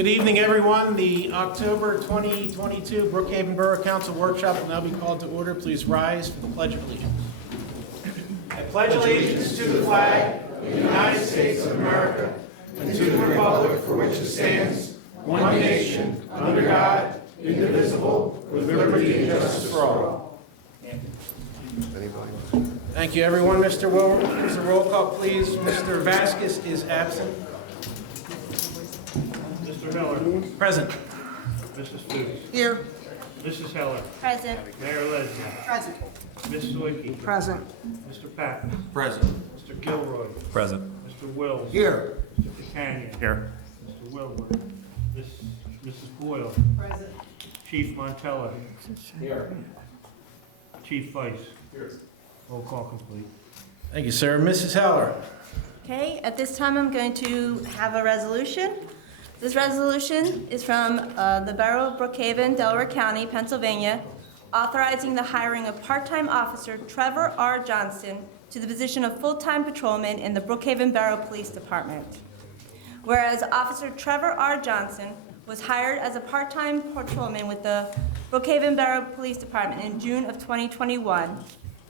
Good evening, everyone. The October 2022 Brookhaven Borough Council Workshop will now be called to order. Please rise for the Pledge of Allegiance. I pledge allegiance to the flag of the United States of America and to the republic for which it stands, one nation, under God, indivisible, with liberty and justice for all. Thank you, everyone. Mr. Roll call, please. Mr. Vasquez is absent. Mr. Miller. Present. Mrs. Fuchs. Here. Mrs. Heller. Present. Mayor Lesniak. Present. Ms. Sawicki. Present. Mr. Patton. Present. Mr. Gilroy. Present. Mr. Wills. Here. Mr. Buchanan. Here. Mr. Wilbur. Mrs. Boyle. Present. Chief Montella. Here. Chief Vice. Here. Roll call complete. Thank you, sir. Mrs. Heller. Okay, at this time, I'm going to have a resolution. This resolution is from the Borough of Brookhaven, Delaware County, Pennsylvania, authorizing the hiring of part-time officer Trevor R. Johnston to the position of full-time patrolman in the Brookhaven Borough Police Department. Whereas Officer Trevor R. Johnston was hired as a part-time patrolman with the Brookhaven Borough Police Department in June of 2021,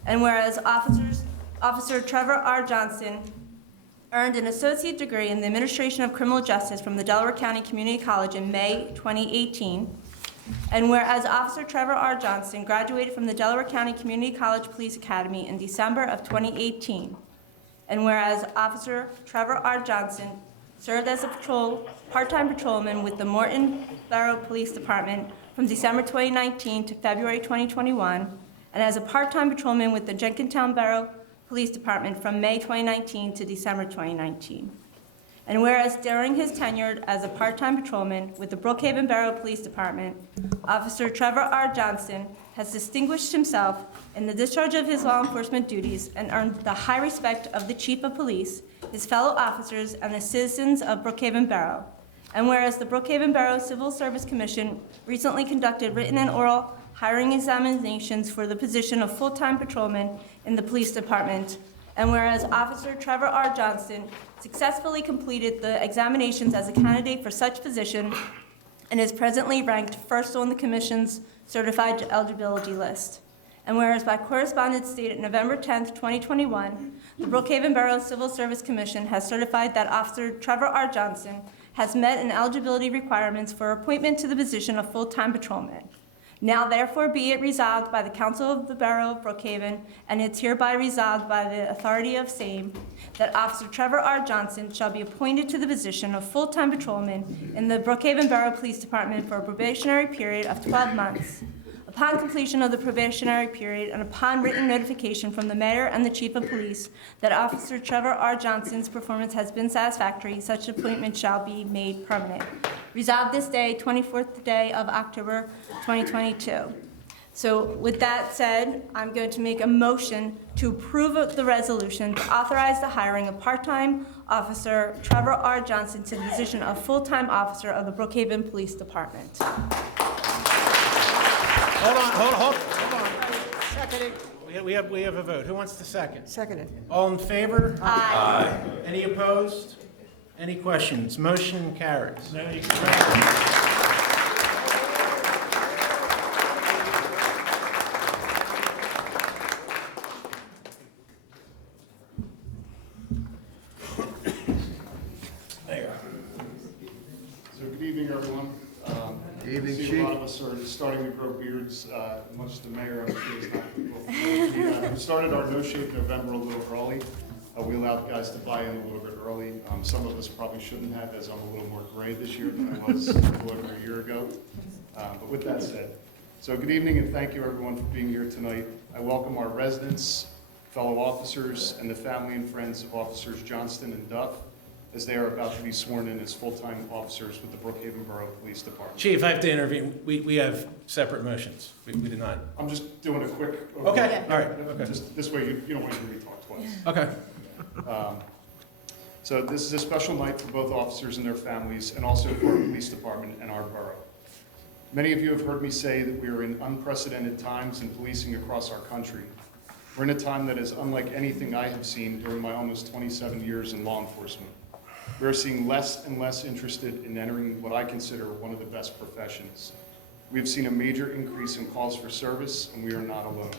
and whereas Officer Trevor R. Johnston earned an associate degree in the Administration of Criminal Justice from the Delaware County Community College in May 2018. And whereas Officer Trevor R. Johnston graduated from the Delaware County Community College Police Academy in December of 2018. And whereas Officer Trevor R. Johnston served as a part-time patrolman with the Morton Borough Police Department from December 2019 to February 2021, and as a part-time patrolman with the Jenkintown Borough Police Department from May 2019 to December 2019. And whereas during his tenure as a part-time patrolman with the Brookhaven Borough Police Department, Officer Trevor R. Johnston has distinguished himself in the discharge of his law enforcement duties and earned the high respect of the Chief of Police, his fellow officers, and the citizens of Brookhaven Borough. And whereas the Brookhaven Borough Civil Service Commission recently conducted written and oral hiring examinations for the position of full-time patrolman in the police department, and whereas Officer Trevor R. Johnston successfully completed the examinations as a candidate for such position and is presently ranked first on the Commission's certified eligibility list. And whereas by correspondence dated November 10th, 2021, the Brookhaven Borough Civil Service Commission has certified that Officer Trevor R. Johnston has met an eligibility requirements for appointment to the position of full-time patrolman. Now therefore be it resolved by the Council of the Borough of Brookhaven, and it's hereby resolved by the authority of same, that Officer Trevor R. Johnston shall be appointed to the position of full-time patrolman in the Brookhaven Borough Police Department for a probationary period of 12 months. Upon completion of the probationary period and upon written notification from the Mayor and the Chief of Police that Officer Trevor R. Johnston's performance has been satisfactory, such appointment shall be made permanent. Resolved this day, 24th day of October 2022. So with that said, I'm going to make a motion to approve the resolution to authorize the hiring of part-time officer Trevor R. Johnston to the position of full-time officer of the Brookhaven Police Department. Hold on. Seconded. We have a vote. Who wants to second? Seconded. All in favor? Aye. Any opposed? Any questions? Motion carries. Now you can There. So good evening, everyone. Good evening, I see Chief. a lot of us are starting to grow beards, much to the mayor, I'm sure is not. We started our No Shave November a little early. We allowed guys to buy in a little bit early. Some of us probably shouldn't have, as I'm a little more gray this year than I was a little over a year ago. But with that said, so good evening and thank you everyone for being here tonight. I welcome our residents, fellow officers, and the family and friends of Officers Johnston and Duff as they are about to be sworn in as full-time officers with the Brookhaven Borough Police Department. Chief, I have to intervene. We have separate motions. We did not. I'm just doing a quick. Okay, all right, okay. Just this way you don't want to hear me talk twice. Okay. So this is a special night for both officers and their families, and also for our police department and our borough. Many of you have heard me say that we are in unprecedented times in policing across our country. We're in a time that is unlike anything I have seen during my almost 27 years in law enforcement. We are seeing less and less interested in entering what I consider one of the best professions. We have seen a major increase in calls for service, and we are not alone.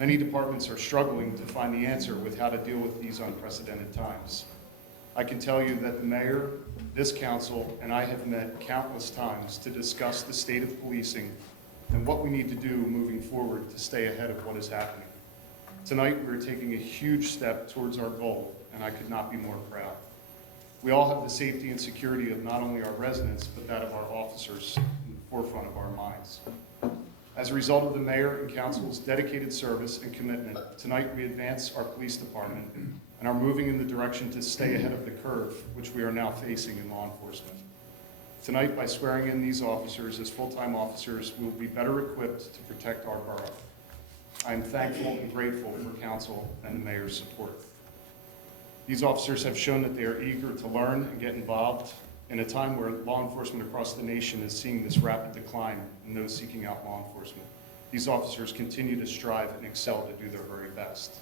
Many departments are struggling to find the answer with how to deal with these unprecedented times. I can tell you that the mayor, this council, and I have met countless times to discuss the state of policing and what we need to do moving forward to stay ahead of what is happening. Tonight, we're taking a huge step towards our goal, and I could not be more proud. We all have the safety and security of not only our residents, but that of our officers in the forefront of our minds. As a result of the mayor and council's dedicated service and commitment, tonight we advance our police department and are moving in the direction to stay ahead of the curve, which we are now facing in law enforcement. Tonight, by swearing in these officers as full-time officers, we will be better equipped to protect our borough. I am thankful and grateful for council and the mayor's support. These officers have shown that they are eager to learn and get involved in a time where law enforcement across the nation is seeing this rapid decline in those seeking out law enforcement. These officers continue to strive and excel to do their very best.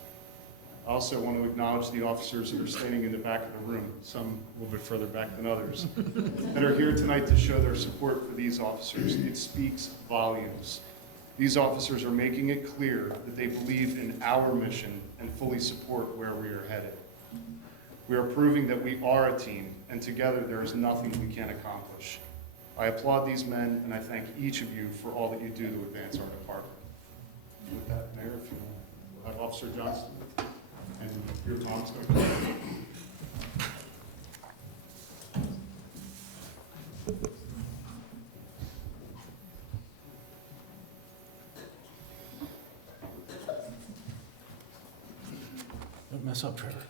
I also want to acknowledge the officers that are standing in the back of the room, some a little bit further back than others, that are here tonight to show their support for these officers. It speaks volumes. These officers are making it clear that they believe in our mission and fully support where we are headed. We are proving that we are a team, and together there is nothing we can't accomplish. I applaud these men, and I thank each of you for all that you do to advance our department. With that, Mayor, if you will have Officer Johnson and your Tom's going to come. Don't mess up, Trevor.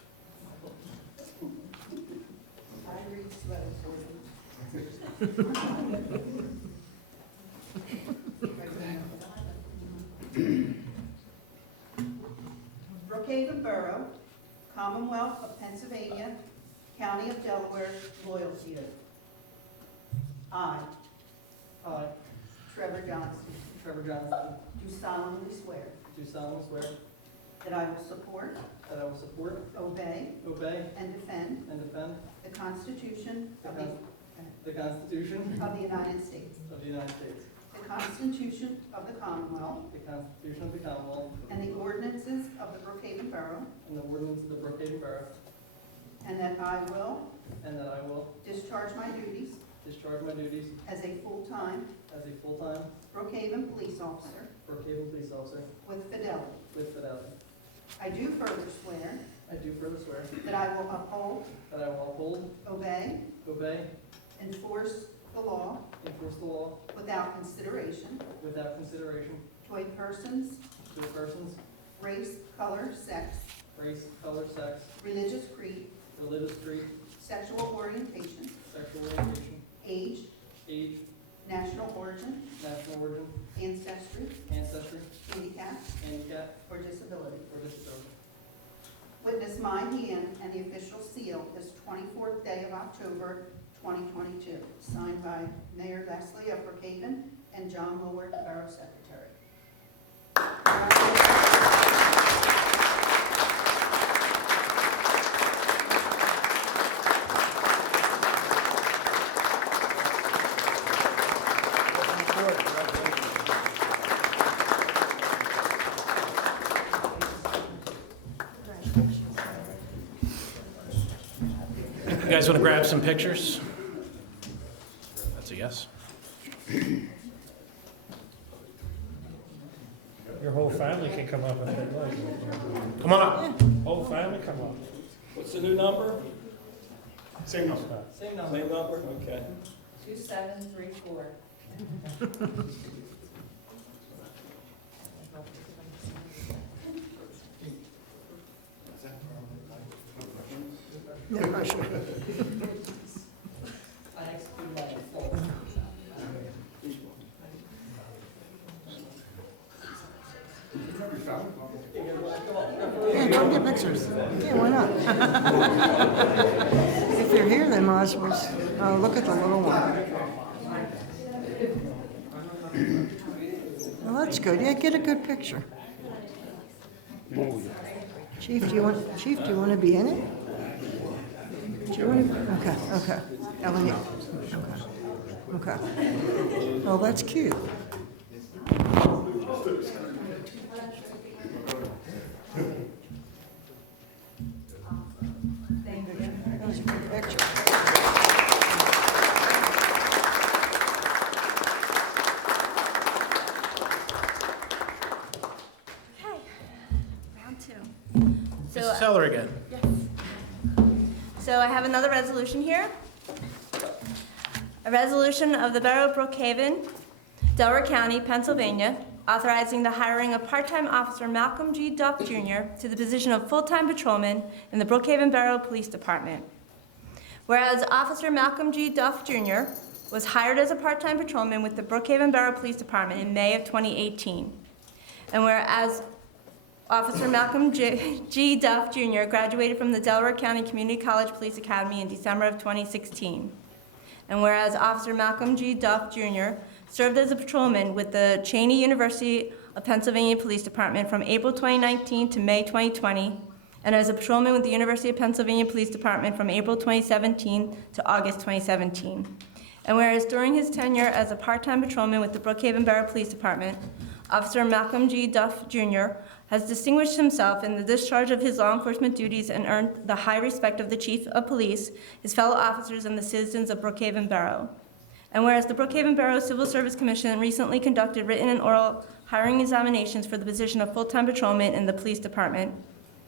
Brookhaven Borough, Commonwealth of Pennsylvania, County of Delaware, loyalty oath. I, Trevor Johnson, do solemnly swear that I will support, obey, and defend the Constitution of the United States, the Constitution of the Commonwealth, and the ordinances of the Brookhaven Borough, and that I will discharge my duties as a full-time Brookhaven police officer with fidelity. I do further swear that I will uphold, obey, enforce the law without consideration to a person's race, color, sex, religious creed, sexual orientation, age, national origin, ancestry, handicap, or disability. Witness my hand and the official seal this 24th day of October, 2022. Signed by Mayor Leslie of Brookhaven and John Willard, Borough Secretary. You guys want to grab some pictures? That's a yes. Your whole family can come up if they'd like. Come on up. Whole family come up. What's the new number? Same number. Same number, okay. 2734. Yeah, come get pictures. Yeah, why not? If you're here, then might as well look at the little one. Well, that's good. Yeah, get a good picture. Chief, do you want to be in it? Okay. Elliot. Okay. Oh, that's cute. That's a good picture. Okay, round two. Mrs. Seller again. Yes. So I have another resolution here. A resolution of the Borough of Brookhaven, Delaware County, Pennsylvania, authorizing the hiring of part-time officer Malcolm G. Duff Jr. to the position of full-time patrolman in the Brookhaven Borough Police Department. Whereas Officer Malcolm G. Duff Jr. was hired as a part-time patrolman with the Brookhaven Borough Police Department in May of 2018. And whereas Officer Malcolm G. Duff Jr. graduated from the Delaware County Community College Police Academy in December of 2016. And whereas Officer Malcolm G. Duff Jr. served as a patrolman with the Cheney University of Pennsylvania Police Department from April 2019 to May 2020, and as a patrolman with the University of Pennsylvania Police Department from April 2017 to August 2017. And whereas during his tenure as a part-time patrolman with the Brookhaven Borough Police Department, Officer Malcolm G. Duff Jr. has distinguished himself in the discharge of his law enforcement duties and earned the high respect of the Chief of Police, his fellow officers, and the citizens of Brookhaven Borough. And whereas the Brookhaven Borough Civil Service Commission recently conducted written and oral hiring examinations for the position of full-time patrolman in the police department,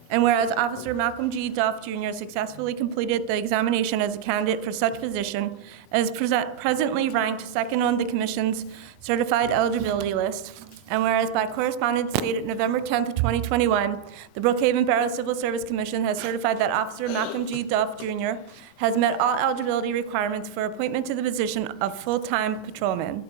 and whereas Officer Malcolm G. Duff Jr. successfully completed the examination as a candidate for such position and is presently ranked second on the Commission's certified eligibility list, and whereas by correspondence dated November 10th, 2021, the Brookhaven Borough Civil Service Commission has certified that Officer Malcolm G. Duff Jr. has met all eligibility requirements for appointment to the position of full-time patrolman.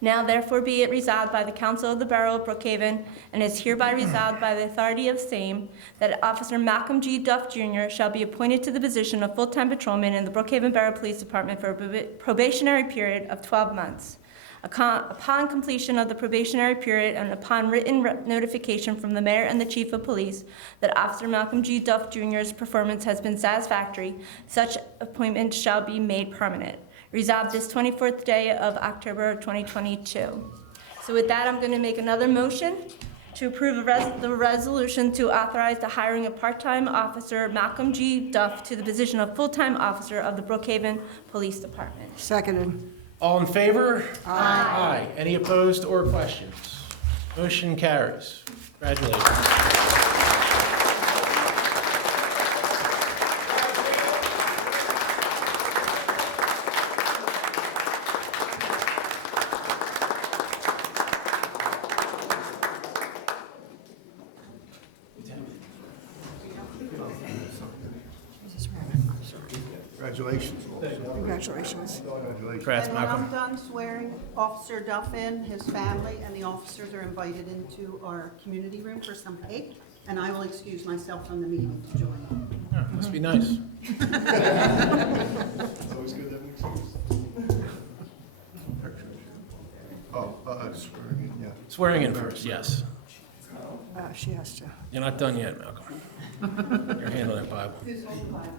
Now therefore be it resolved by the Council of the Borough of Brookhaven, and is hereby resolved by the authority of same, that Officer Malcolm G. Duff Jr. shall be appointed to the position of full-time patrolman in the Brookhaven Borough Police Department for a probationary period of 12 months. Upon completion of the probationary period and upon written notification from the mayor and the chief of police that Officer Malcolm G. Duff Jr.'s performance has been satisfactory, such appointment shall be made permanent. Resolved this 24th day of October 2022. So with that, I'm going to make another motion to approve the resolution to authorize the hiring of part-time officer Malcolm G. Duff to the position of full-time officer of the Brookhaven Police Department. Seconded. All in favor? Aye. Any opposed or questions? Motion carries. Congratulations. Congratulations. Congratulations. Congratulations. Congrats, And when I'm Malcolm. done swearing Officer Duff in, his family, and the officers are invited into our community room for some cake, and I will excuse myself from the meeting to join them. Oh, must be nice. It's always good to have an excuse. Oh, swearing in, yeah. Swearing in first, yes. She has to. You're not done yet, Malcolm. You're handling that Bible. Who's holding the Bible?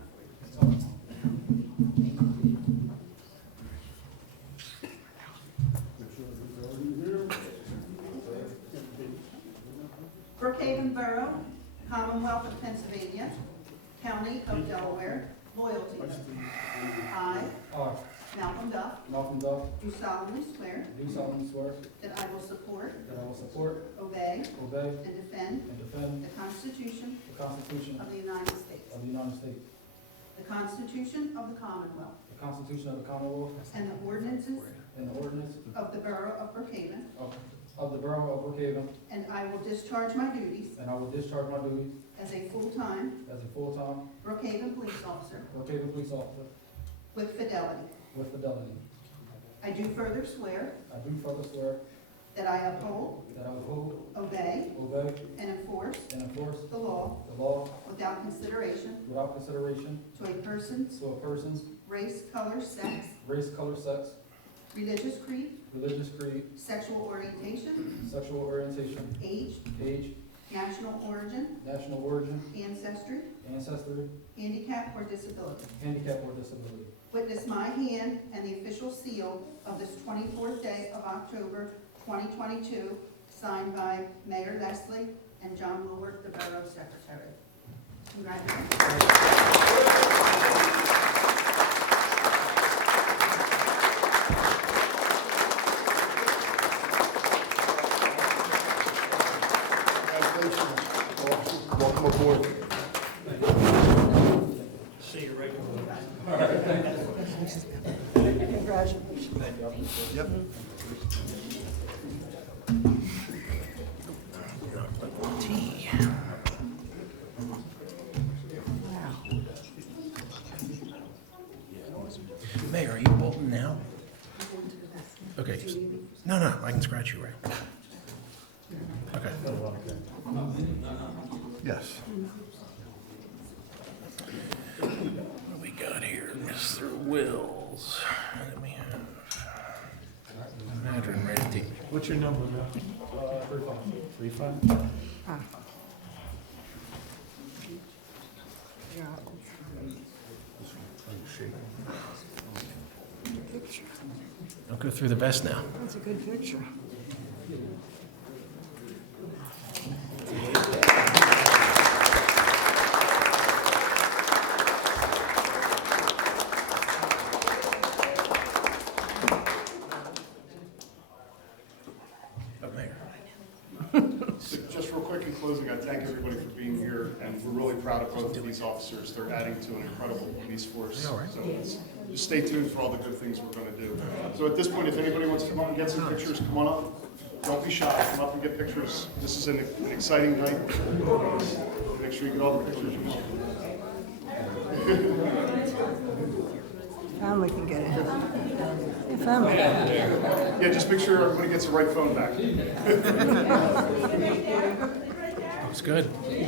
Brookhaven Borough, Commonwealth of Pennsylvania, County of Delaware, loyalty. I, Malcolm Duff, Malcolm Duff, do solemnly swear do solemnly swear that I will support, that I will support, obey, obey, and defend and defend the Constitution the Constitution of the United States, of the United States, the Constitution of the Commonwealth, the Constitution of the Commonwealth, and the ordinances and the ordinance of the Borough of Brookhaven, of the Borough of Brookhaven, and I will discharge my duties and I will discharge my duties as a full-time as a full-time Brookhaven police officer Brookhaven police officer with fidelity. with fidelity. I do further swear I do further swear that I uphold, that I will hold, obey, obey, and enforce and enforce the law the law without consideration without consideration to a person's to a person's race, color, sex, race, color, sex, religious creed, religious creed, sexual orientation, sexual orientation, age, age, national origin, ancestry, handicap, or disability. handicap, or disability. Witness my hand and the official seal of this 24th day of October 2022, signed by Mayor Leslie and John Woolworth, the Borough Secretary. Congratulations. Welcome aboard. See you right. Yep. Mayor, are you bolting now? Okay. No, I can scratch you right. Okay. Yes. What do we got here? Mr. Wills. Then we have Madron right at the. What's your number, Bill? 35? Don't go through the vest now. That's a good picture. Oh, Mayor. Just real quick in closing, I thank everybody for being here, and we're really proud of both of these officers. They're adding to an incredible police force. All right. So just stay tuned for all the good things we're going to do. So at this point, if anybody wants to come up and get some pictures, come on up. Don't be shy. Come up and get pictures. This is an exciting night. Make sure you get all the pictures you want. Family can get it. Hey, family. Yeah, just make sure everybody gets the right phone back. Looks good. We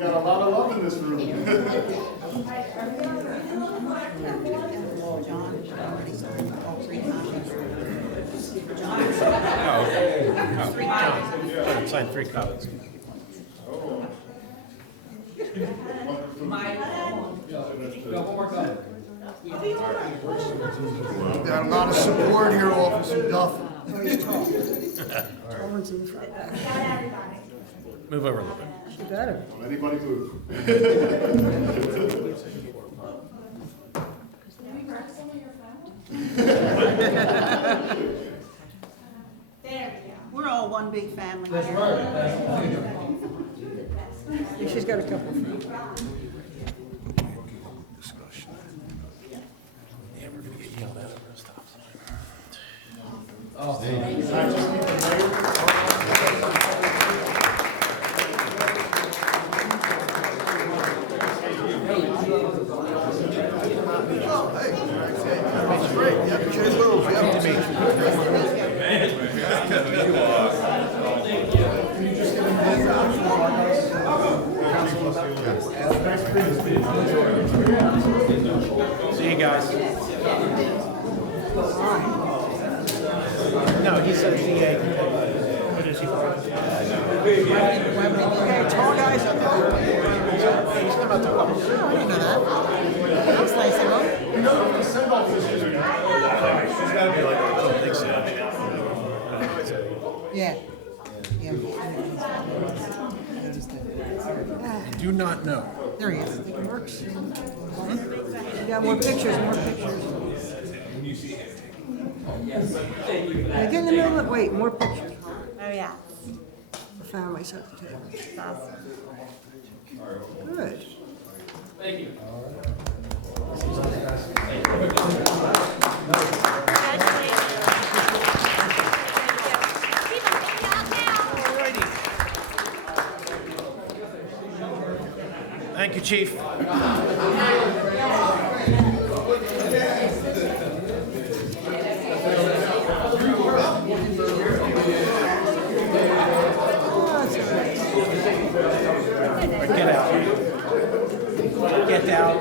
got a lot of love in this room. Sign 3 copies. Got a lot of support here, Officer Duff. Move over a little bit. You better. Don't anybody move. We're all one big family. That's right. Yeah, she's got a couple. Yeah, we're gonna get yelled at over a stop sign. Great, yep, cheers, Wills, yep. See you guys. No, he said DA. What is he for? Okay, tall guys up there. He's coming out to public. I didn't know that. That was nice of him. I don't think so. Yeah. Yeah. Do not know. There he is. It works. You got more pictures, more pictures. Now get in the middle of, wait, more pictures. Oh, yeah. The family's at the table. That's awesome. Good. Thank you, Chief. Get out. Get out.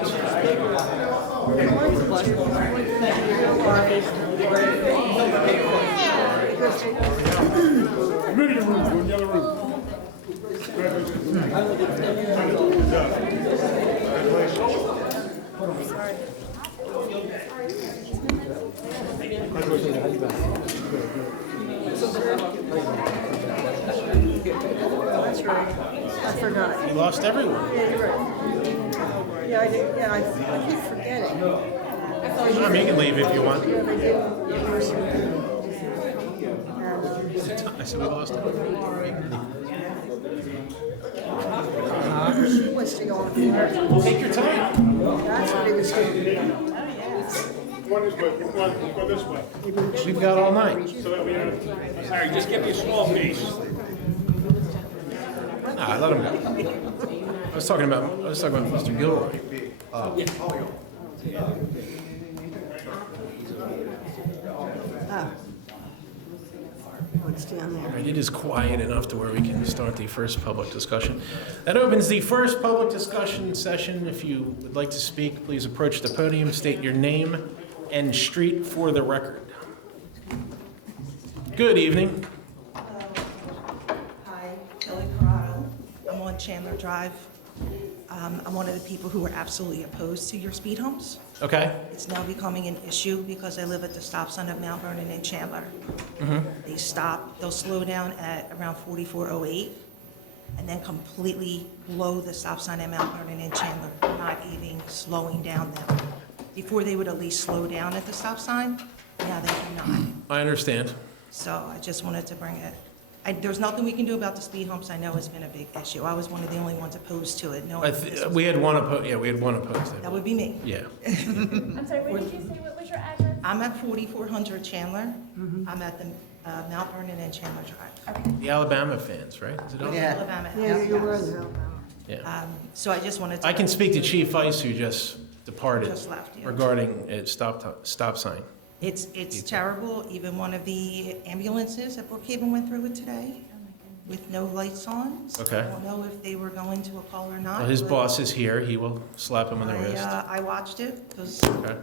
That's right. I forgot. You lost everyone. Yeah, you're right. Yeah, I did, yeah, I keep forgetting. You can leave if you want. I said we lost everyone. She wants to go on the Take your time. That's what he was doing. One is good, go this way. We've got all night. Sorry, just give me a small piece. Nah, let him go. I was talking about Mr. Gilroy. Oh, it's down there. Right, it is quiet enough to where we can start the first public discussion. That opens the first public discussion session. If you would like to speak, please approach the podium, state your name and street for the record. Good evening. Hi, Kelly Corrado. I'm on Chandler Drive. I'm one of the people who are absolutely opposed to your speed humps. Okay. It's now becoming an issue because I live at the stop sign of Mount Vernon and Chandler. They stop, they'll slow down at around 4408 and then completely blow the stop sign at Mount Vernon and Chandler, not even slowing down them. Before they would at least slow down at the stop sign, now they do not. I understand. So I just wanted to bring it. There's nothing we can do about the speed humps. I know it's been a big issue. I was one of the only ones opposed to it. No, We had one opposed, yeah, we had one opposed. that would be me. Yeah. I'm sorry, where did you say, what was your address? I'm at 4400 Chandler. I'm at the Mount Vernon and Chandler Drive. The Alabama fans, right? Is it all? Alabama. Yeah, you were Yes. there. Yeah. So I just wanted to. I can speak to Chief Ice, who just departed, Just left, yeah. regarding a stop sign. It's terrible. Even one of the ambulances at Brookhaven went through it today with no lights on. So Okay. I don't know if they were going to a call or not. Well, his but boss is here. He will slap him on the wrist. I watched it Okay.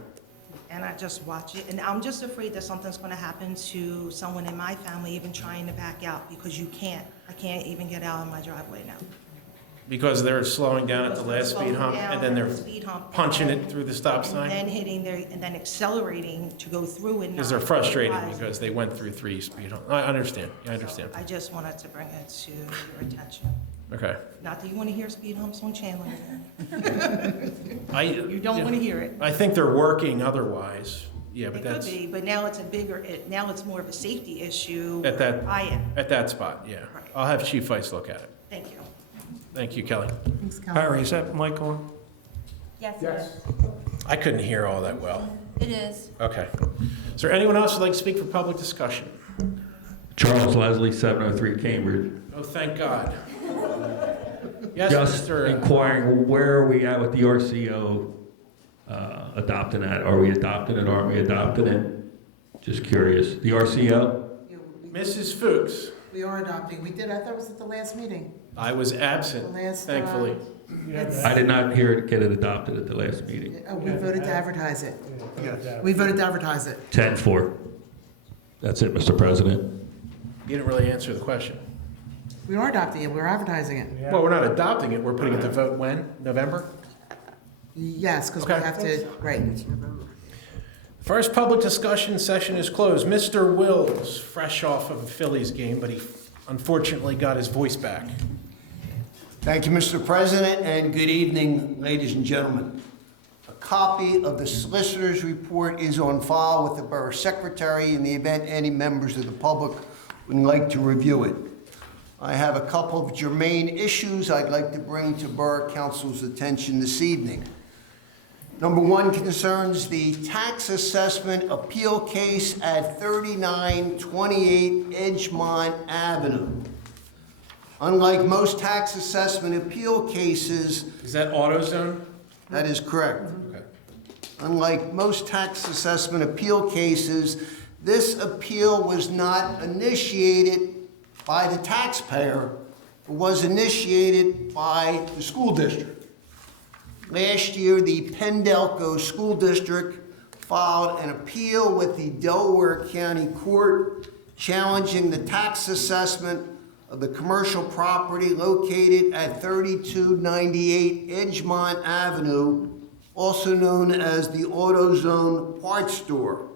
and I just watch it. And I'm just afraid that something's going to happen to someone in my family even trying to back out because I can't even get out of my driveway now. Because they're slowing down at the last speed Slowing hump, down and then at they're the speed hump, punching and it through the stop And sign? then hitting their, and then accelerating to go through and not. Because they're frustrated realize- because they went through 3 speed humps. I understand, I understand. I just wanted to bring it to your attention. Okay. Not that you want to hear speed humps on Chandler. You You don't want to hear it. I think they're working otherwise. Yeah, but It could that's be, but now it's now it's more of a safety issue. at that, I am. at that spot, yeah. Right. I'll have Chief Ice look at it. Thank you. Thank you, Kelly. Harry, is that mic on? Yes, it is. I couldn't hear all that well. It is. Okay. Is there anyone else who'd like to speak for public discussion? Charles Leslie, 703 Cambridge. Oh, thank God. Yes, Just Mr. inquiring, where are we at with the RCO adopting that? Are we adopting it? Aren't we adopting it? Just curious. The RCO? Mrs. Fuchs. We are adopting. We did, I thought it was at the last meeting. I was absent, The last, thankfully. I did not hear it get it adopted at the last meeting. We voted to advertise it. Yes. We voted to advertise it. 10-4. That's it, Mr. President. You didn't really answer the question. We are adopting it. We're advertising it. Well, we're not adopting it, we're putting it to vote when? November? Yes, because we Okay. have to, right. First public discussion session is closed. Mr. Wills, fresh off of a Phillies game, but he unfortunately got his voice back. Thank you, Mr. President, and good evening, ladies and gentlemen. A copy of the solicitor's report is on file with the Borough Secretary in the event any members of the public would like to review it. I have a couple of germane issues I'd like to bring to Borough Council's attention this evening. Number one concerns the tax assessment appeal case at 3928 Edgemont Avenue. Unlike most tax assessment appeal cases, Is that AutoZone? that is correct. Okay. Unlike most tax assessment appeal cases, this appeal was not initiated by the taxpayer, but was initiated by the school district. Last year, the Pendelco School District filed an appeal with the Delaware County Court challenging the tax assessment of the commercial property located at 3298 Edgemont Avenue, also known as the AutoZone Parts Store.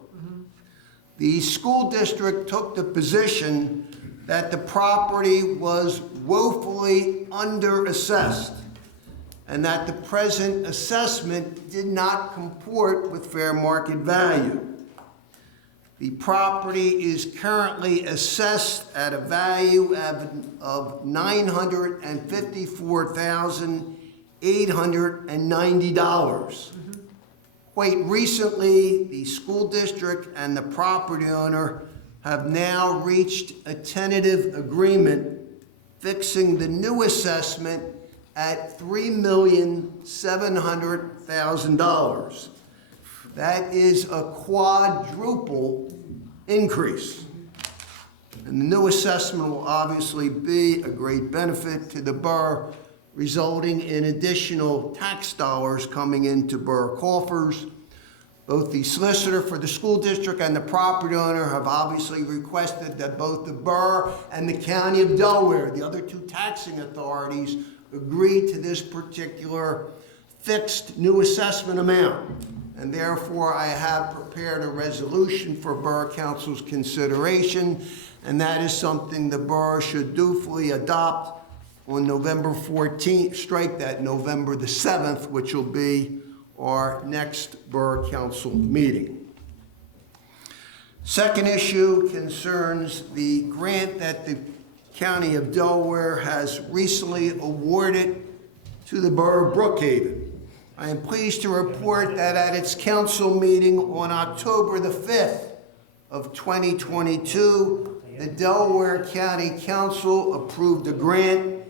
The school district took the position that the property was woefully underassessed and that the present assessment did not comport with fair market value. The property is currently assessed at a value of $954,890. Quite recently, the school district and the property owner have now reached a tentative agreement fixing the new assessment at $3,700,000. That is a quadruple increase. And the new assessment will obviously be a great benefit to the borough, resulting in additional tax dollars coming into borough coffers. Both the solicitor for the school district and the property owner have obviously requested that both the borough and the county of Delaware, the other two taxing authorities, agree to this particular fixed new assessment amount. And therefore, I have prepared a resolution for Borough Council's consideration, and that is something the borough should dutifully adopt on November 14th, strike that, November the 7th, which will be our next Borough Council meeting. Second issue concerns the grant that the County of Delaware has recently awarded to the Borough of Brookhaven. I am pleased to report that at its council meeting on October the 5th of 2022, the Delaware County Council approved a grant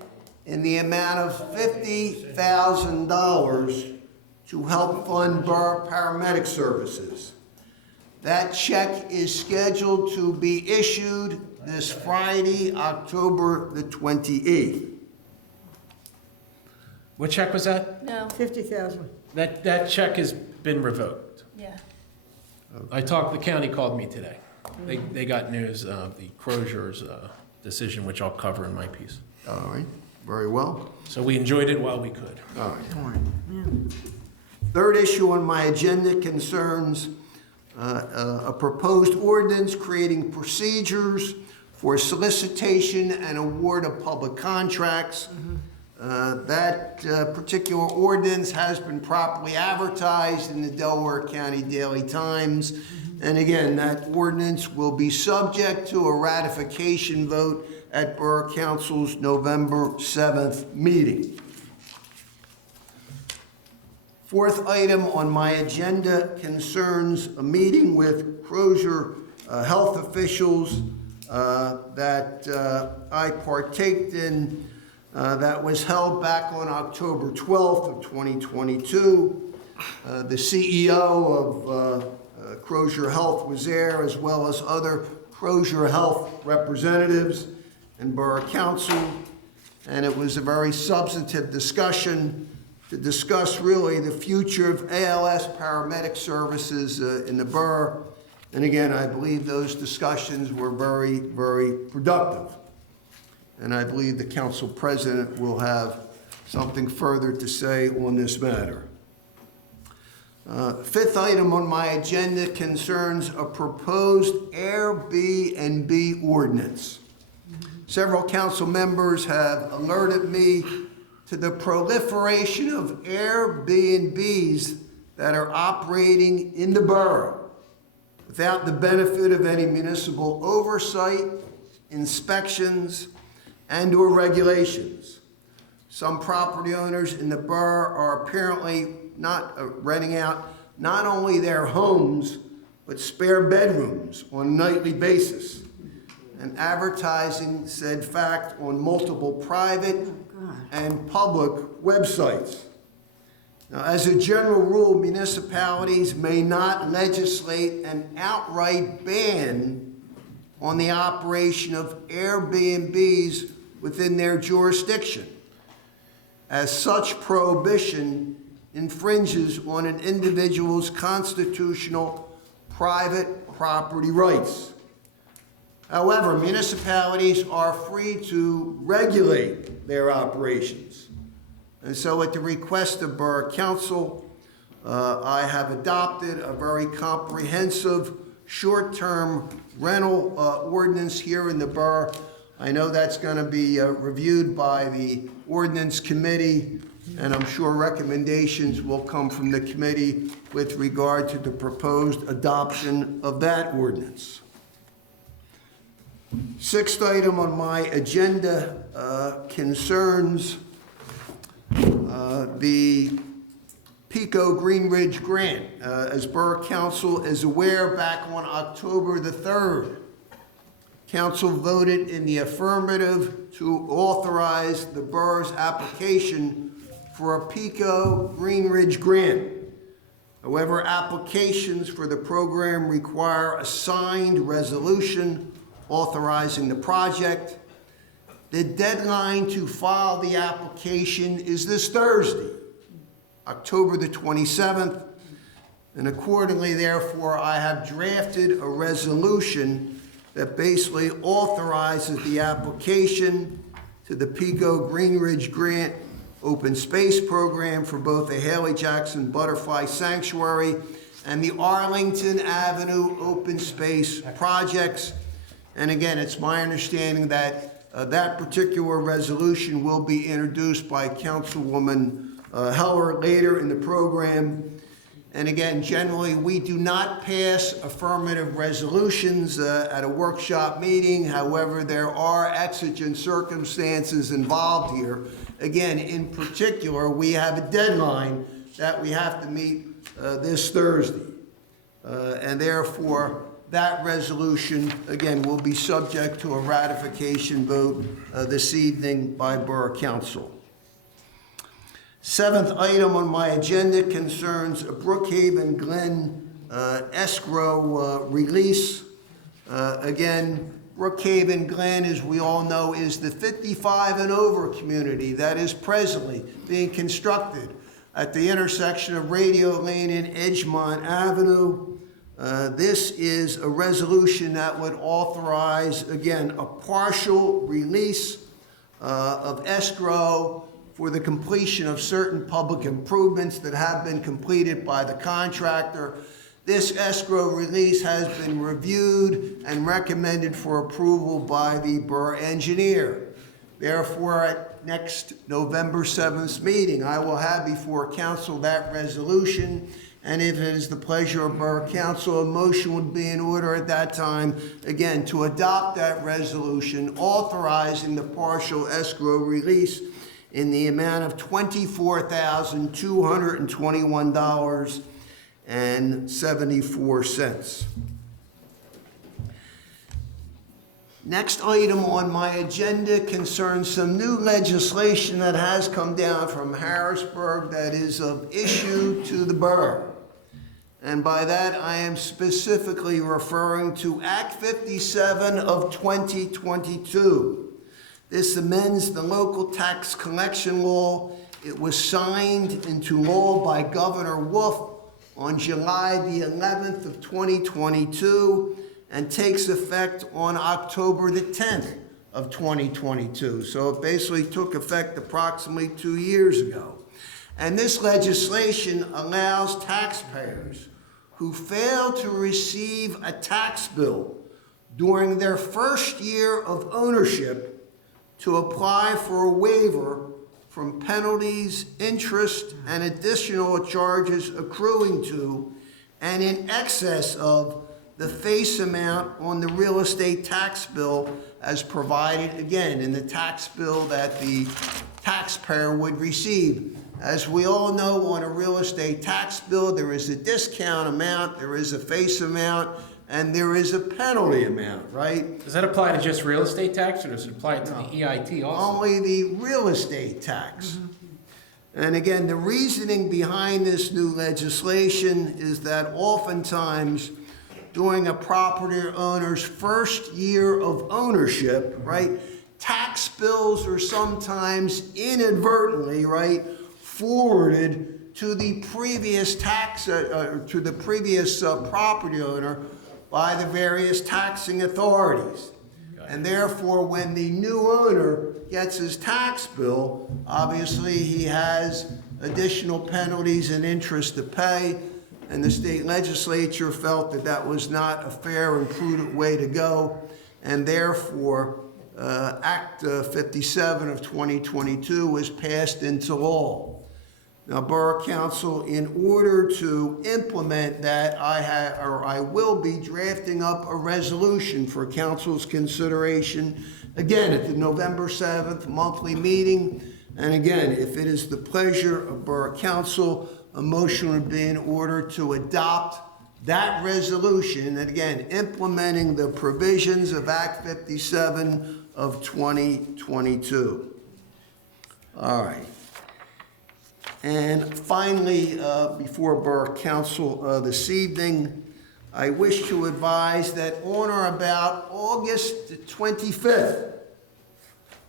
in the amount of $50,000 to help fund borough paramedic services. That check is scheduled to be issued this Friday, October the 28th. What check was that? No, 50,000. That check has been revoked. yeah. The county called me today. They got news of the Crozier's decision, which I'll cover in my piece. All right, very well. So we enjoyed it while we could. All right. All right. Third issue on my agenda concerns a proposed ordinance creating procedures for solicitation and award of public contracts. That particular ordinance has been properly advertised in the Delaware County Daily Times. And again, that ordinance will be subject to a ratification vote at Borough Council's November 7th meeting. Fourth item on my agenda concerns a meeting with Crozier health officials that I partaked in that was held back on October 12th of 2022. The CEO of Crozier Health was there, as well as other Crozier Health representatives and Borough Council, and it was a very substantive discussion to discuss really the future of ALS paramedic services in the borough. And again, I believe those discussions were very, very productive. And I believe the council president will have something further to say on this matter. Fifth item on my agenda concerns a proposed Airbnb ordinance. Several council members have alerted me to the proliferation of Airbnbs that are operating in the borough without the benefit of any municipal oversight, inspections, and/or regulations. Some property owners in the borough are apparently not renting out not only their homes, but spare bedrooms on a nightly basis, and advertising said fact on multiple private and public websites. Now, as a general rule, municipalities may not legislate an outright ban on the operation of Airbnbs within their jurisdiction, as such prohibition infringes on an individual's constitutional private property rights. However, municipalities are free to regulate their operations. And so at the request of Borough Council, I have adopted a very comprehensive short-term rental ordinance here in the borough. I know that's going to be reviewed by the ordinance committee, and I'm sure recommendations will come from the committee with regard to the proposed adoption of that ordinance. Sixth item on my agenda concerns the Pico Green Ridge Grant. As Borough Council is aware, back on October the 3rd, Council voted in the affirmative to authorize the borough's application for a Pico Green Ridge Grant. However, applications for the program require a signed resolution authorizing the project. The deadline to file the application is this Thursday, October the 27th, and accordingly, therefore, I have drafted a resolution that basically authorizes the application to the Pico Green Ridge Grant Open Space Program for both the Haley Jackson Butterfly Sanctuary and the Arlington Avenue Open Space projects. And again, it's my understanding that that particular resolution will be introduced by Councilwoman Heller later in the program. And again, generally, we do not pass affirmative resolutions at a workshop meeting. However, there are exigent circumstances involved here. Again, in particular, we have a deadline that we have to meet this Thursday. And therefore, that resolution, again, will be subject to a ratification vote this evening by Borough Council. Seventh item on my agenda concerns a Brookhaven Glen escrow release. Again, Brookhaven Glen, as we all know, is the 55 and over community that is presently being constructed at the intersection of Radio Lane and Edgemont Avenue. This is a resolution that would authorize, again, a partial release of escrow for the completion of certain public improvements that have been completed by the contractor. This escrow release has been reviewed and recommended for approval by the borough engineer. Therefore, at next November 7th meeting, I will have before council that resolution. And if it is the pleasure of Borough Council, a motion would be in order at that time, again, to adopt that resolution authorizing the partial escrow release in the amount of $24,221.74. Next item on my agenda concerns some new legislation that has come down from Harrisburg that is of issue to the borough. And by that, I am specifically referring to Act 57 of 2022. This amends the local tax collection law. It was signed into law by Governor Wolf on July the 11th of 2022 and takes effect on October the 10th of 2022. So it basically took effect approximately 2 years ago. And this legislation allows taxpayers who fail to receive a tax bill during their first year of ownership to apply for a waiver from penalties, interest, and additional charges accruing to and in excess of the face amount on the real estate tax bill as provided, again, in the tax bill that the taxpayer would receive. As we all know, on a real estate tax bill, there is a discount amount, there is a face amount, and there is a penalty amount, right? Does that apply to just real estate tax, or does it apply to the EIT also? Only the real estate tax. And again, the reasoning behind this new legislation is that oftentimes during a property owner's first year of ownership, right, tax bills are sometimes inadvertently, right, forwarded to the previous property owner by the various taxing authorities. And therefore, when the new owner gets his tax bill, obviously he has additional penalties and interest to pay. And the state legislature felt that that was not a fair and prudent way to go. And therefore, Act 57 of 2022 was passed into law. Now, Borough Council, in order to implement that, I will be drafting up a resolution for Council's consideration, again, at the November 7th monthly meeting. And again, if it is the pleasure of Borough Council, a motion would be in order to adopt that resolution, and again, implementing the provisions of Act 57 of 2022. All right. And finally, before Borough Council this evening, I wish to advise that on or about August 25th,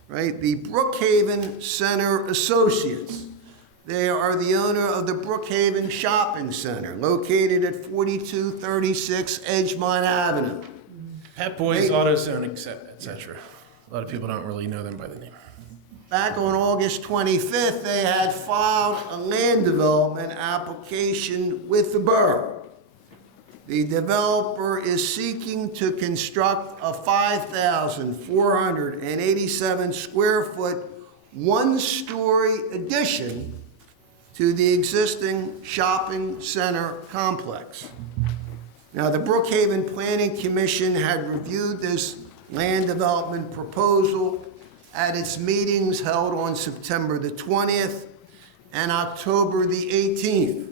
right, the Brookhaven Center Associates, they are the owner of the Brookhaven Shopping Center, located at 4236 Edgemont Avenue. Pet Boys, AutoZone, etc. A lot of people don't really know them by the name. Back on August 25th, they had filed a land development application with the borough. The developer is seeking to construct a 5,487 square foot, one-story addition to the existing shopping center complex. Now, the Brookhaven Planning Commission had reviewed this land development proposal at its meetings held on September the 20th and October the 18th.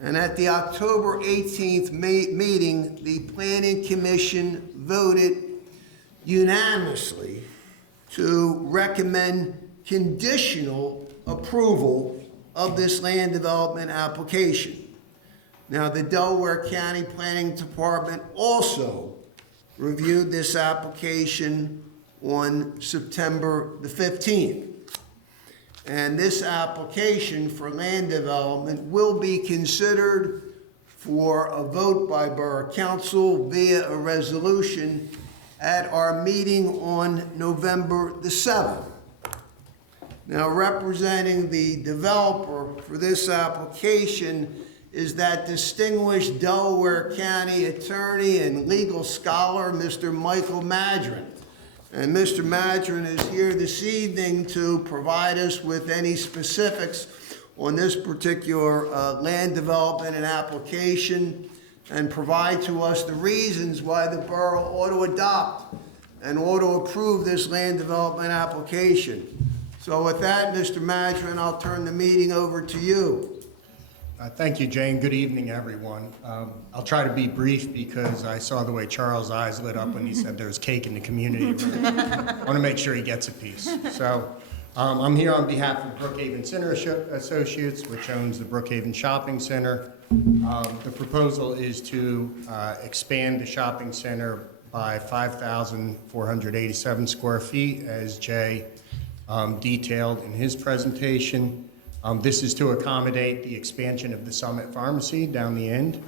And at the October 18th meeting, the Planning Commission voted unanimously to recommend conditional approval of this land development application. Now, the Delaware County Planning Department also reviewed this application on September the 15th. And this application for land development will be considered for a vote by Borough Council via a resolution at our meeting on November the 7th. Now, representing the developer for this application is that distinguished Delaware County attorney and legal scholar, Mr. Michael Madron. And Mr. Madron is here this evening to provide us with any specifics on this particular land development and application, and provide to us the reasons why the borough ought to adopt and ought to approve this land development application. So with that, Mr. Madron, I'll turn the meeting over to you. Thank you, Jane. Good evening, everyone. I'll try to be brief because I saw the way Charles' eyes lit up when he said there's cake in the community room. I want to make sure he gets a piece. So I'm here on behalf of Brookhaven Center Associates, which owns the Brookhaven Shopping Center. The proposal is to expand the shopping center by 5,487 square feet, as Jay detailed in his presentation. This is to accommodate the expansion of the Summit Pharmacy down the end,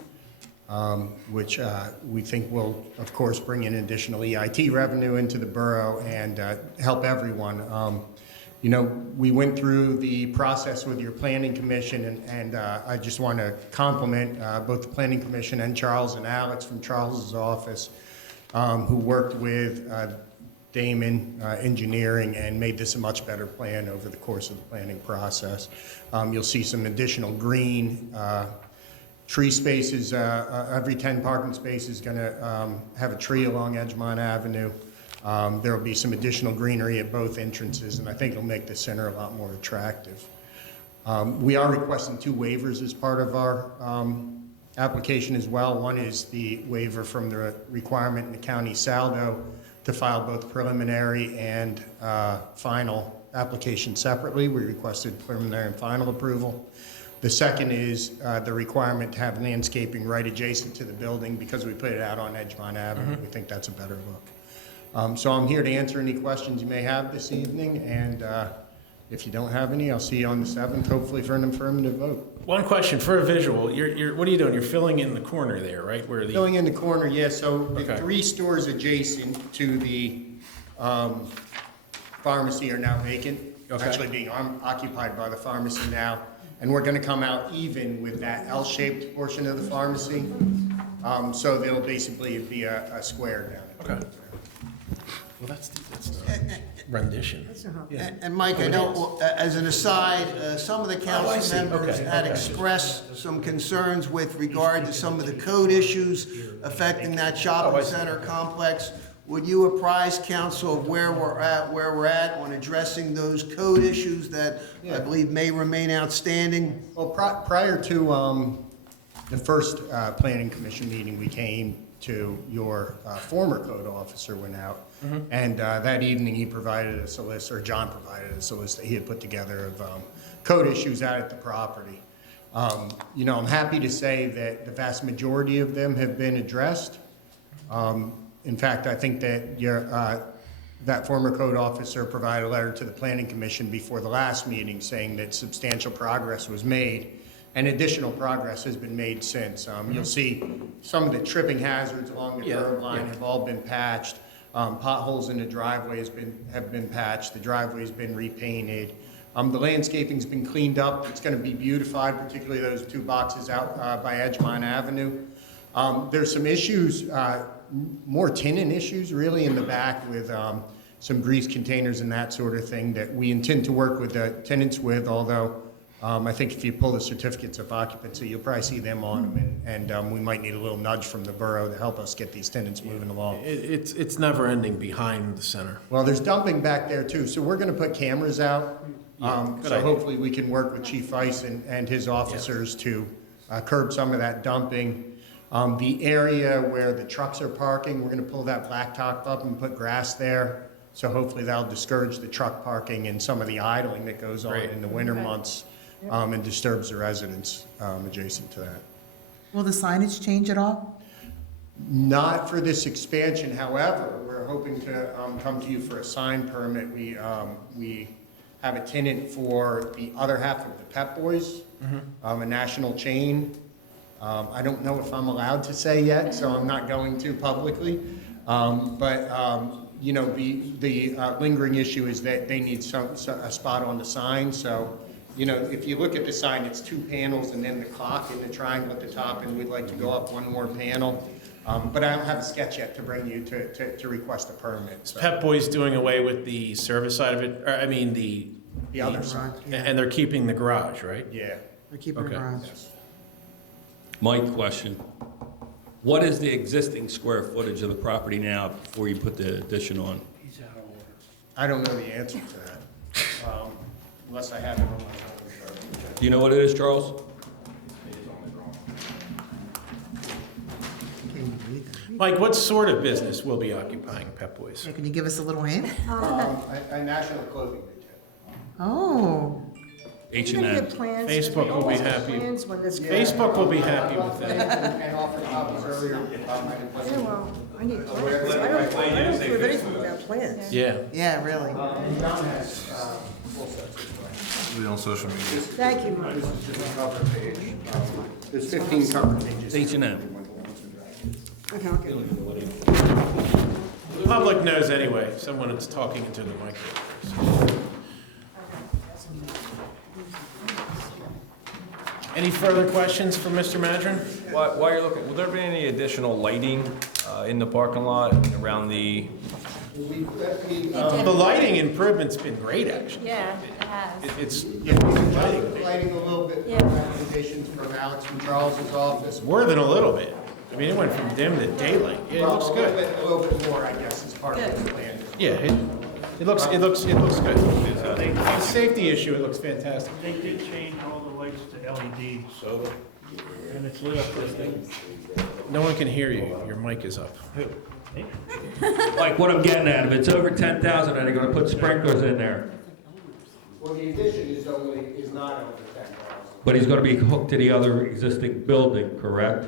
which we think will, of course, bring in additional EIT revenue into the borough and help everyone. You know, we went through the process with your Planning Commission, and I just want to compliment both the Planning Commission and Charles and Alex from Charles's office, who worked with Damon Engineering and made this a much better plan over the course of the planning process. You'll see some additional green tree spaces. Every 10 parking spaces is going to have a tree along Edgemont Avenue. There will be some additional greenery at both entrances, and I think it'll make the center a lot more attractive. We are requesting 2 waivers as part of our application as well. One is the waiver from the requirement in the county saldo to file both preliminary and final application separately. We requested preliminary and final approval. The second is the requirement to have landscaping right adjacent to the building because we put it out on Edgemont Avenue. We think that's a better look. So I'm here to answer any questions you may have this evening, and if you don't have any, I'll see you on the 7th, hopefully for an affirmative vote. One question for a visual. What are you doing? You're filling in the corner there, right? Where the Going in the corner, yeah, so the Okay. 3 stores adjacent to the pharmacy are now vacant. Okay. Actually being occupied by the pharmacy now. And we're gonna come out even with that L-shaped portion of the pharmacy. So there'll basically be a square down. Okay. Well, that's the rendition. Yeah. And Mike, I know, as an aside, some of the council members Okay, had okay. expressed some concerns with regard to some of the code issues affecting that shopping center complex. Would you apprise council of where we're at on addressing those code issues that I believe may remain outstanding? Well, prior to the first planning commission meeting, we came to your former code officer went out. And that evening, he provided a list, or John provided a list that he had put together of code issues out at the property. You know, I'm happy to say that the vast majority of them have been addressed. In fact, I think that that former code officer provided a letter to the planning commission before the last meeting saying that substantial progress was made, and additional progress has been made since. You'll see some of the tripping hazards along the curb line have all been patched. Potholes in the driveway have been patched. The driveway's been repainted. The landscaping's been cleaned up. It's going to be beautified, particularly those 2 boxes out by Edgemont Avenue. There's some issues, more tenant issues really in the back with some grease containers and that sort of thing that we intend to work with the tenants with, although I think if you pull the certificates of occupancy, you'll probably see them on them, and we might need a little nudge from the borough to help us get these tenants moving along. It's never ending behind the center. Well, there's dumping back there too, so we're gonna put cameras out. So idea. hopefully we can work with Chief Weiss and his officers to curb some of that dumping. The area where the trucks are parking, we're gonna pull that blacktop up and put grass there. So hopefully that'll discourage the truck parking and some of the idling that goes on in the winter months and disturbs the residents adjacent to that. Will the signage change at all? Not for this expansion, however, we're hoping to come to you for a sign permit. We have a tenant for the other half of the Pep Boys, a national chain. I don't know if I'm allowed to say yet, so I'm not going to publicly. You know, the lingering issue is that they need a spot on the sign. So, you know, if you look at the sign, it's 2 panels and then the clock in the triangle at the top, and we'd like to go up 1 more panel. But I don't have a sketch yet to bring you to request a permit. So. Pep Boys doing away with the service side of it, or I mean the other side. And they're keeping the garage, right? Yeah. They're keeping the garage. Mike, question. What is the existing square footage of the property now before you put the addition on? I don't know the answer to that, unless I have it on my phone. Do you know what it is, Charles? Mike, what sort of business will be occupying Pep Boys? Can you give us a little hint? A national clothing retail. Oh. H&M. Facebook will be happy. Facebook will be happy with that. And offer copies earlier. I don't approve anything without plans. Yeah. Yeah, really. John has full sets. On social media. Thank you, Mike. This is just a cover page. There's 15 cover pages. H&M. Okay, okay. The public knows anyway, someone is talking into the microphone. Any further questions for Mr. Madron? While you're looking, will there be any additional lighting in the parking lot and around the? The lighting improvement's been great, actually. Yeah, it has. It's Lighting a little bit, Yeah. recommendations from Alex and Charles's office. more than a little bit. I mean, it went from dim to daylight. Yeah, it looks good. A little bit more, I guess, is part of the plan. Yeah, it looks good. The safety issue, it looks fantastic. They did change all the lights to LED, so, and it's lit up this thing. No one can hear you. Your mic is up. Like what I'm getting at, if it's over 10,000, are they gonna put sprinklers in there? Well, the addition is not over 10,000. But he's gonna be hooked to the other existing building, correct?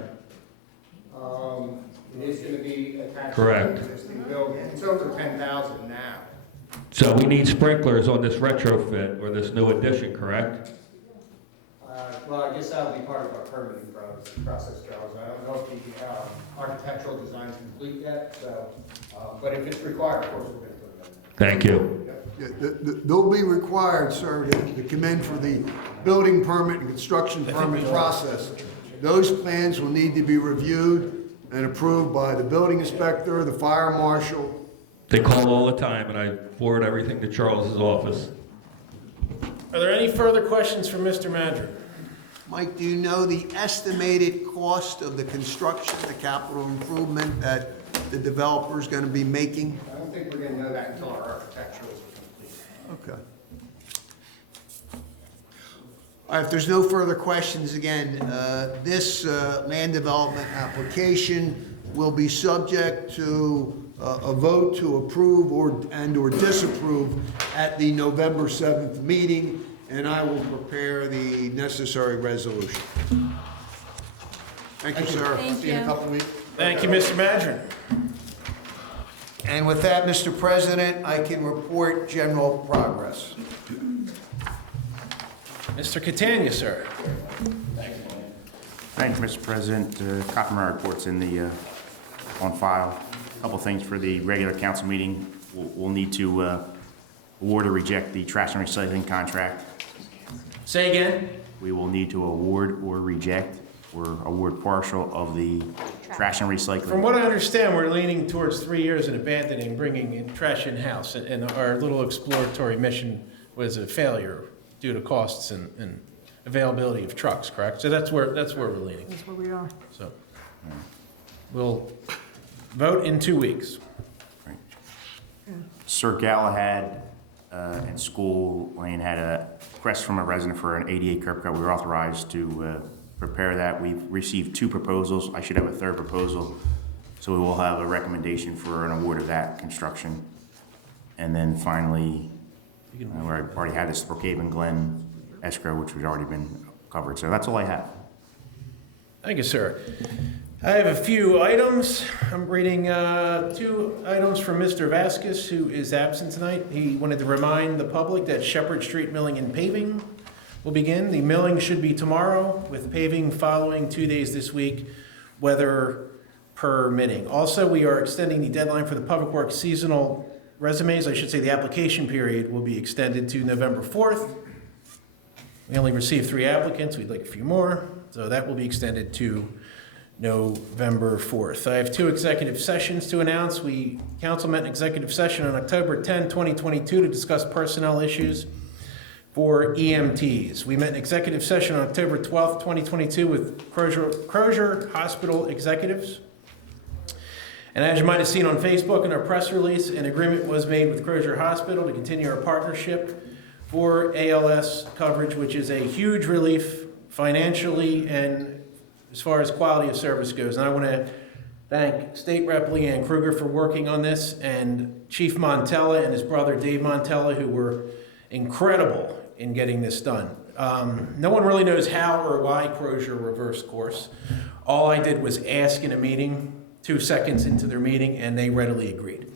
It is gonna be attached to Correct. the existing building. It's over 10,000 now. So we need sprinklers on this retrofit or this new addition, correct? Well, I guess that would be part of our permitting process, Charles. I don't know if the architectural design is complete yet, so, but if it's required, of course, we're going to put it in. Thank you. Yeah, they'll be required, sir, to come in for the building permit and construction permit process. Those plans will need to be reviewed and approved by the building inspector, the fire marshal. They call all the time, and I forward everything to Charles's office. Are there any further questions for Mr. Madron? Mike, do you know the estimated cost of the construction, the capital improvement that the developer's going to be making? I don't think we're going to know that until our architecturals are complete. Okay. All right, if there's no further questions, again, this land development application will be subject to a vote to approve or disapprove at the November 7th meeting, and I will prepare the necessary resolution. Thank you, sir. Thank See you in a you. couple of weeks. Thank you, Mr. Madron. And with that, Mr. President, I can report general progress. Mr. Catania, sir. Thank you, Mr. President. Copy of my reports in the, on file. A couple things for the regular council meeting. We'll need to award or reject the trash and recycling contract. Say again? We will need to award or reject or award partial of the trash and recycling. From what I understand, we're leaning towards 3 years and abandoning bringing in trash in-house, and our little exploratory mission was a failure due to costs and availability of trucks, correct? So that's where we're leaning. That's where we are. So we'll vote in 2 weeks. Sir Galahad and School Lane had a request from a resident for an 88 curb cut. We were authorized to prepare that. We've received 2 proposals. I should have a 3rd proposal. So we will have a recommendation for an award of that construction. And then finally, where I already had this Brookhaven Glen escrow, which has already been covered. So that's all I have. Thank you, sir. I have a few items. I'm reading 2 items from Mr. Vasquez, who is absent tonight. He wanted to remind the public that Shepherd Street milling and paving will begin. The milling should be tomorrow, with paving following 2 days this week, weather permitting. Also, we are extending the deadline for the Public Works seasonal resumes. I should say the application period will be extended to November 4th. We only received 3 applicants. We'd like a few more, so that will be extended to November 4th. I have 2 executive sessions to announce. Council met in executive session on October 10, 2022 to discuss personnel issues for EMTs. We met in executive session on October 12th, 2022 with Crozier Hospital executives. And as you might have seen on Facebook in our press release, an agreement was made with Crozier Hospital to continue our partnership for ALS coverage, which is a huge relief financially and as far as quality of service goes. And I want to thank State Rep Leanne Kruger for working on this, and Chief Montella and his brother Dave Montella, who were incredible in getting this done. No one really knows how or why Crozier reversed course. All I did was ask in a meeting, 2 seconds into their meeting, and they readily agreed.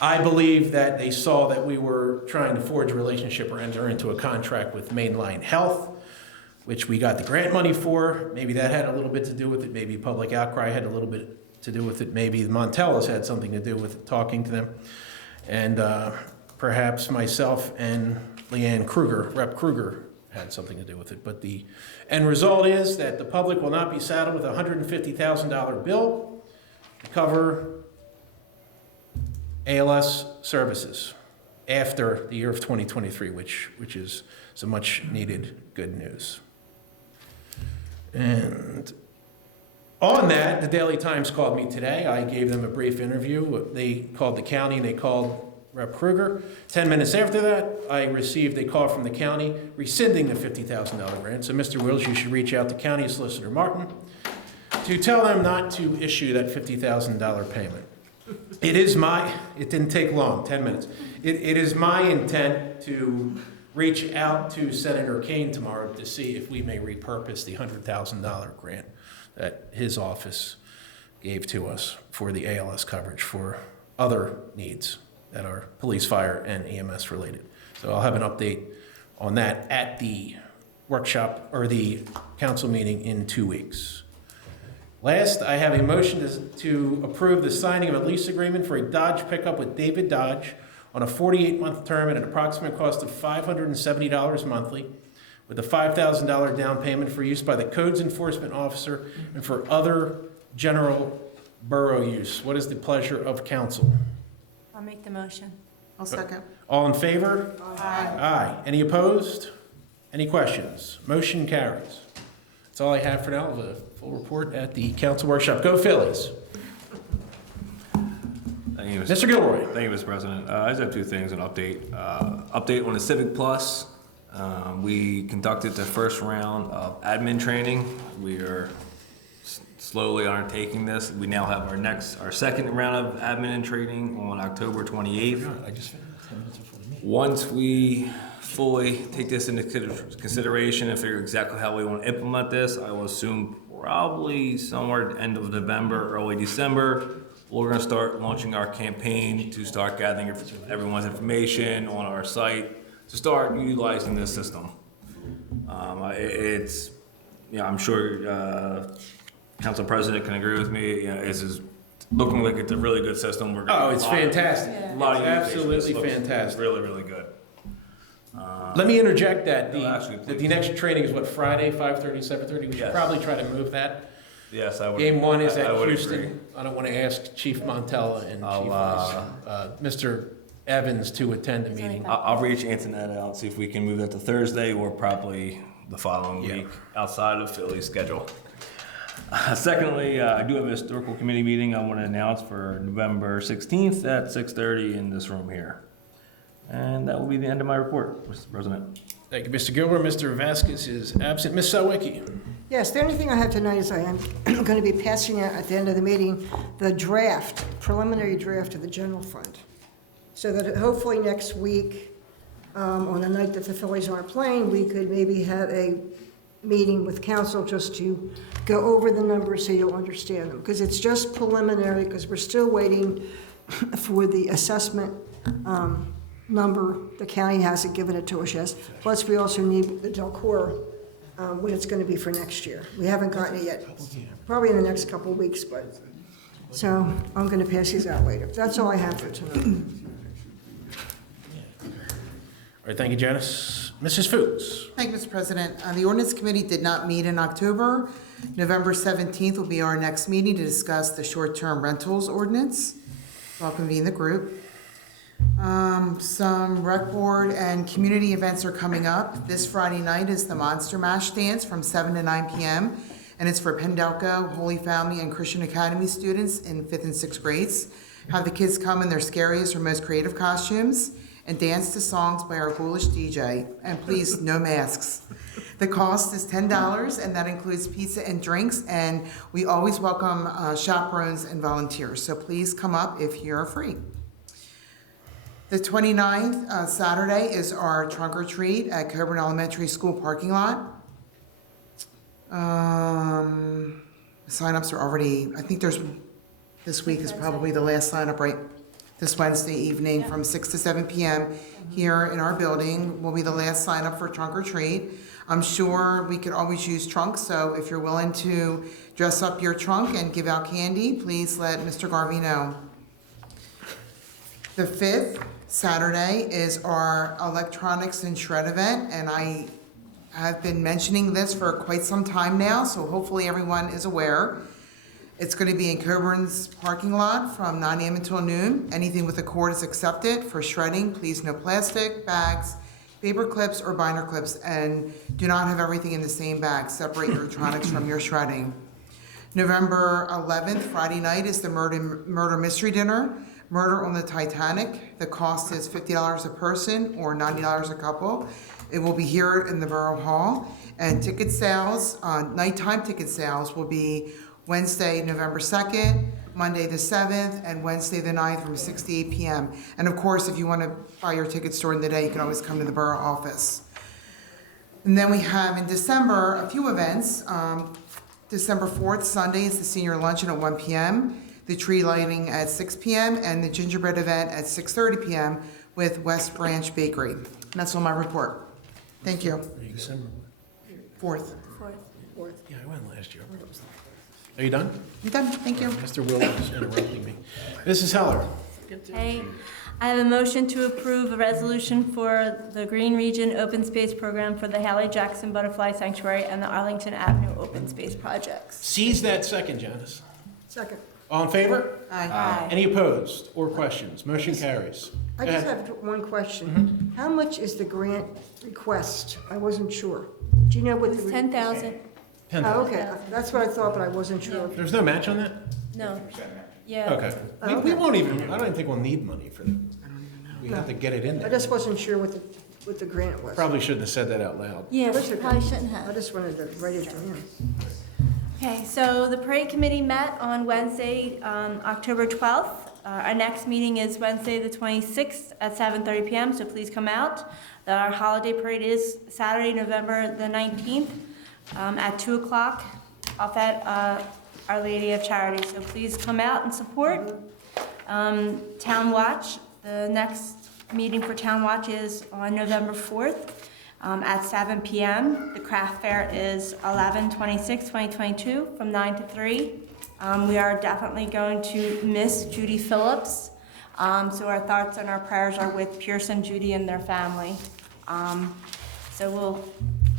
I believe that they saw that we were trying to forge a relationship or enter into a contract with Mainline Health, which we got the grant money for. Maybe that had a little bit to do with it. Maybe public outcry had a little bit to do with it. Maybe the Montellas had something to do with talking to them. And perhaps myself and Leanne Kruger, Rep. Kruger, had something to do with it. But the end result is that the public will not be saddled with a $150,000 bill to cover ALS services after the year of 2023, which is some much needed good news. And on that, the Daily Times called me today. I gave them a brief interview. They called the county and they called Rep. Kruger. 10 minutes after that, I received a call from the county rescinding the $50,000 grant. So Mr. Wills, you should reach out to County Solicitor Martin to tell them not to issue that $50,000 payment. It didn't take long, 10 minutes. It is my intent to reach out to Senator Kane tomorrow to see if we may repurpose the $100,000 grant that his office gave to us for the ALS coverage for other needs. that are police, fire, and EMS related. So I'll have an update on that at the workshop or the council meeting in 2 weeks. Last, I have a motion to approve the signing of a lease agreement for a Dodge pickup with David Dodge on a 48-month term at an approximate cost of $570 monthly, with a $5,000 down payment for use by the codes enforcement officer and for other general borough use. What is the pleasure of council? I'll make the motion. I'll second. All in favor? Aye. Aye. Any opposed? Any questions? Motion carries. That's all I have for now. The full report at the council workshop. Go Phillies. Thank you, Mr. Gilroy. Thank you, Mr. President. I just have two things, an update. Update on the Civic Plus. We conducted the first round of admin training. We are slowly undertaking this. We now have our second round of admin training on October 28th. Once we fully take this into consideration and figure exactly how we want to implement this, I will assume probably somewhere at the end of November, early December, we're going to start launching our campaign to start gathering everyone's information on our site to start utilizing this system. I'm sure Council President can agree with me. This is looking like it's a really good system. It's fantastic. A lot of Absolutely utilization. This looks fantastic. Really, really good. Let me interject that actually, the next training is what, Friday, 5:30, 7:30? We should Yes. probably try to move that. Yes, I would. Game one is I at would Houston. agree. I don't want to ask Chief Montella and Mr. Evans to attend the meeting. I'll reach Antoinette out and see if we can move that to Thursday or probably the following week outside of Philly's schedule. Secondly, I do have a historical committee meeting I want to announce for November 16th at 6:30 in this room here. And that will be the end of my report, Mr. President. Thank you, Mr. Gilbert. Mr. Vasquez is absent. Ms. Sawicki. Yes, the only thing I have tonight is I am going to be passing out at the end of the meeting the preliminary draft of the general fund. So that hopefully next week, on the night that the Phillies aren't playing, we could maybe have a meeting with council just to go over the numbers so you'll understand them. Because it's just preliminary, because we're still waiting for the assessment number. The county hasn't given it to us yet. Plus, we also need the Delcor, what it's going to be for next year. We haven't gotten it yet. Probably in the next couple of weeks, but, so I'm going to pass these out later. That's all I have for tonight. All right, thank you, Janice. Mrs. Fuchs. Thank you, Mr. President. The ordinance committee did not meet in October. November 17th will be our next meeting to discuss the short-term rentals ordinance. So I'll convene the group. Some rec board and community events are coming up. This Friday night is the Monster Mash Dance from 7 to 9 p.m. And it's for Pendelco, Holy Family, and Christian Academy students in 5th and 6th grades. Have the kids come in their scariest or most creative costumes and dance to songs by our ghoulish DJ. And please, no masks. The cost is $10, and that includes pizza and drinks, and we always welcome chaperones and volunteers. So please come up if you're free. The 29th, Saturday, is our trunk or treat at Coburn Elementary School parking lot. Sign-ups are already, I think this week is probably the last sign-up, right? This Wednesday evening from 6 to 7 p.m. here in our building will be the last sign-up for trunk or treat. I'm sure we could always use trunks, so if you're willing to dress up your trunk and give out candy, please let Mr. Garvey know. The 5th, Saturday, is our electronics and shred event, and I have been mentioning this for quite some time now, so hopefully everyone is aware. It's going to be in Coburn's parking lot from 9 a.m. until noon. Anything with a cord is accepted. For shredding, please no plastic, bags, paper clips, or binder clips, and do not have everything in the same bag. Separate your electronics from your shredding. November 11th, Friday night, is the murder mystery dinner. Murder on the Titanic. The cost is $50 a person or $90 a couple. It will be here in the Borough Hall. And ticket sales, nighttime ticket sales will be Wednesday, November 2nd, Monday the 7th, and Wednesday the 9th from 6 to 8 p.m. And of course, if you want to buy your tickets during the day, you can always come to the Borough office. And then we have in December a few events. December 4th, Sunday, is the senior luncheon at 1 p.m. the tree lighting at 6 p.m., and the gingerbread event at 6:30 p.m. with West Branch Bakery. And that's all my report. Thank you. December. 4th. Yeah, I went last year. Are you done? You done? Thank you. Mr. Will is interrupting me. Mrs. Heller. Okay, I have a motion to approve a resolution for the Green Region Open Space Program for the Hallie Jackson Butterfly Sanctuary and the Arlington Avenue Open Space projects. Seize that second, Janice. Second. All in favor? Aye. Any opposed or questions? Motion carries. I Go just ahead. have one question. How much is the grant request? I wasn't sure. Do you know what the? It's 10,000. Oh, okay, that's what I thought, but I wasn't sure. There's no match on that? No. Yeah. Okay. We won't even, I don't even think we'll need money for that. We have to get it in I there. just wasn't sure what the grant was. Probably shouldn't have said that out loud. Yeah, That's okay. probably shouldn't I have. just wanted to write it down. Okay, so the parade committee met on Wednesday, October 12th. Our next meeting is Wednesday, the 26th at 7:30 p.m., so please come out. Our holiday parade is Saturday, November the 19th at 2 o'clock off at Our Lady of Charity. So please come out and support. Town Watch, the next meeting for Town Watch is on November 4th at 7 p.m. The craft fair is 11/26/2022 from 9 to 3. We are definitely going to miss Judy Phillips. So our thoughts and our prayers are with Pierce and Judy and their family. So we'll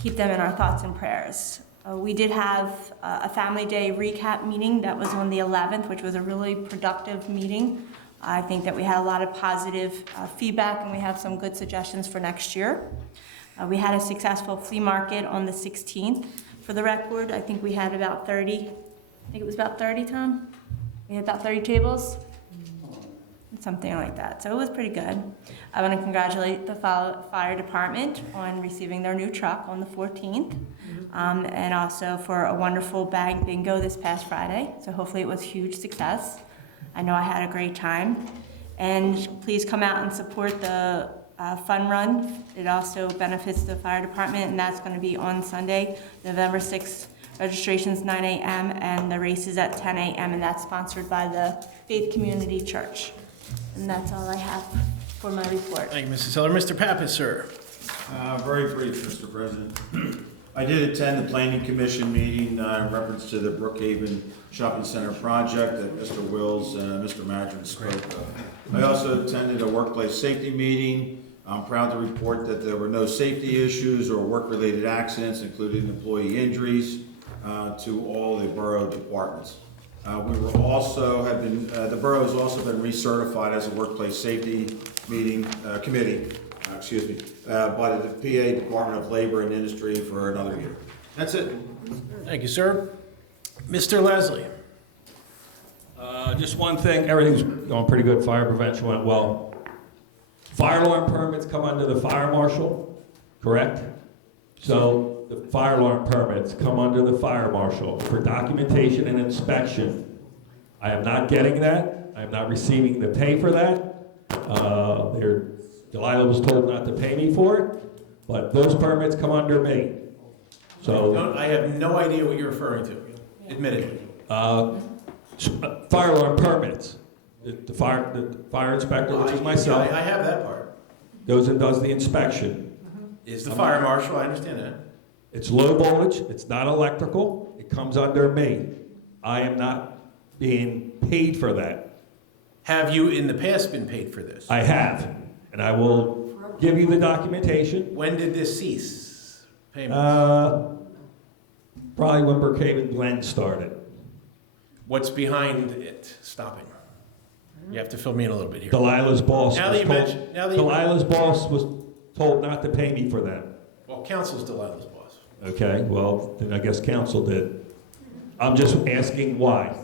keep them in our thoughts and prayers. We did have a Family Day recap meeting that was on the 11th, which was a really productive meeting. I think that we had a lot of positive feedback, and we have some good suggestions for next year. We had a successful flea market on the 16th. For the record, I think we had about 30, I think it was about 30, Tom? We had about 30 tables? Something like that. So it was pretty good. I want to congratulate the fire department on receiving their new truck on the 14th, and also for a wonderful bag bingo this past Friday. So hopefully it was a huge success. I know I had a great time. And please come out and support the fun run. It also benefits the fire department, and that's going to be on Sunday, November 6th. Registration's 9 a.m. and the race is at 10 a.m. and that's sponsored by the Faith Community Church. And that's all I have for my report. Thank you, Mrs. Heller. Mr. Pappas, sir. Very brief, Mr. President. I did attend the Planning Commission meeting in reference to the Brookhaven Shopping Center project that Mr. Wills and Mr. Madron spoke of. I also attended a workplace safety meeting. I'm proud to report that there were no safety issues or work-related accidents, including employee injuries, to all the borough departments. We were also the borough has also been recertified as a workplace safety committee, by the PA Department of Labor and Industry for another year. That's it. Thank you, sir. Mr. Leslie. Just one thing, everything's going pretty good. Fire prevention went well. Fire alarm permits come under the fire marshal, correct? So the fire alarm permits come under the fire marshal for documentation and inspection. I am not getting that. I am not receiving the pay for that. Delilah was told not to pay me for it, but those permits come under me. So I have no idea what you're referring to, admittedly. Fire alarm permits. The fire inspector, which is myself, I have that part. goes and does the inspection. Is the fire marshal, I understand that. It's low voltage, it's not electrical, it comes under me. I am not being paid for that. Have you in the past been paid for this? I have, and I will give you the documentation. When did this cease? Payments? Probably when Brookhaven Glen started. What's behind it stopping? You have to fill me in a little bit here. Delilah's boss Now was that you told, mention- now that you- Delilah's boss was told not to pay me for that. Well, council's Delilah's boss. Okay, well, then I guess council did. I'm just asking why.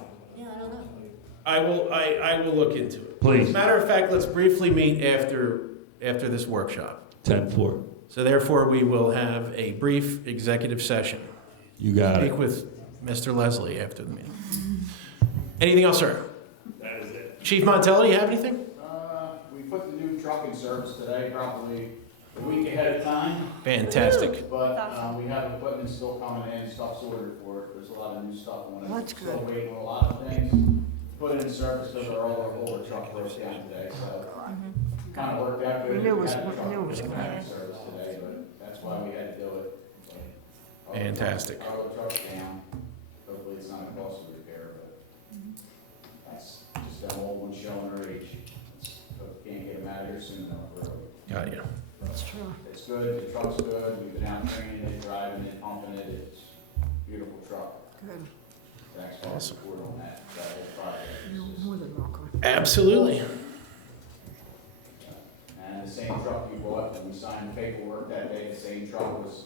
I will look into it. Please. Matter of fact, let's briefly meet after this workshop. 10-4. So therefore, we will have a brief executive session. You got Speak it. with Mr. Leslie after the meeting. Anything else, sir? That is it. Chief Montello, do you have anything? We put the new truck in service today, probably a week ahead of time. Fantastic. But we have equipment still coming in, stuff's ordered for it. There's a lot of new stuff on it. That's Still good. waiting on a lot of things. put in service because our older truck broke down today, so kind of worked out good. We knew it was- We had the truck we knew it was in coming. service today, but that's why we had to do it. Fantastic. Our truck's down, hopefully it's not a costly repair, but that's just an old one showing her age. Can't get them out of here soon enough, really. Got you. That's true. It's good, the truck's good, we've been out training it, driving it, pumping it, it's a beautiful truck. Good. Thanks for the support on that whole project. You're more than welcome. Absolutely. And the same truck you bought, when we signed the paperwork that day, the same truck was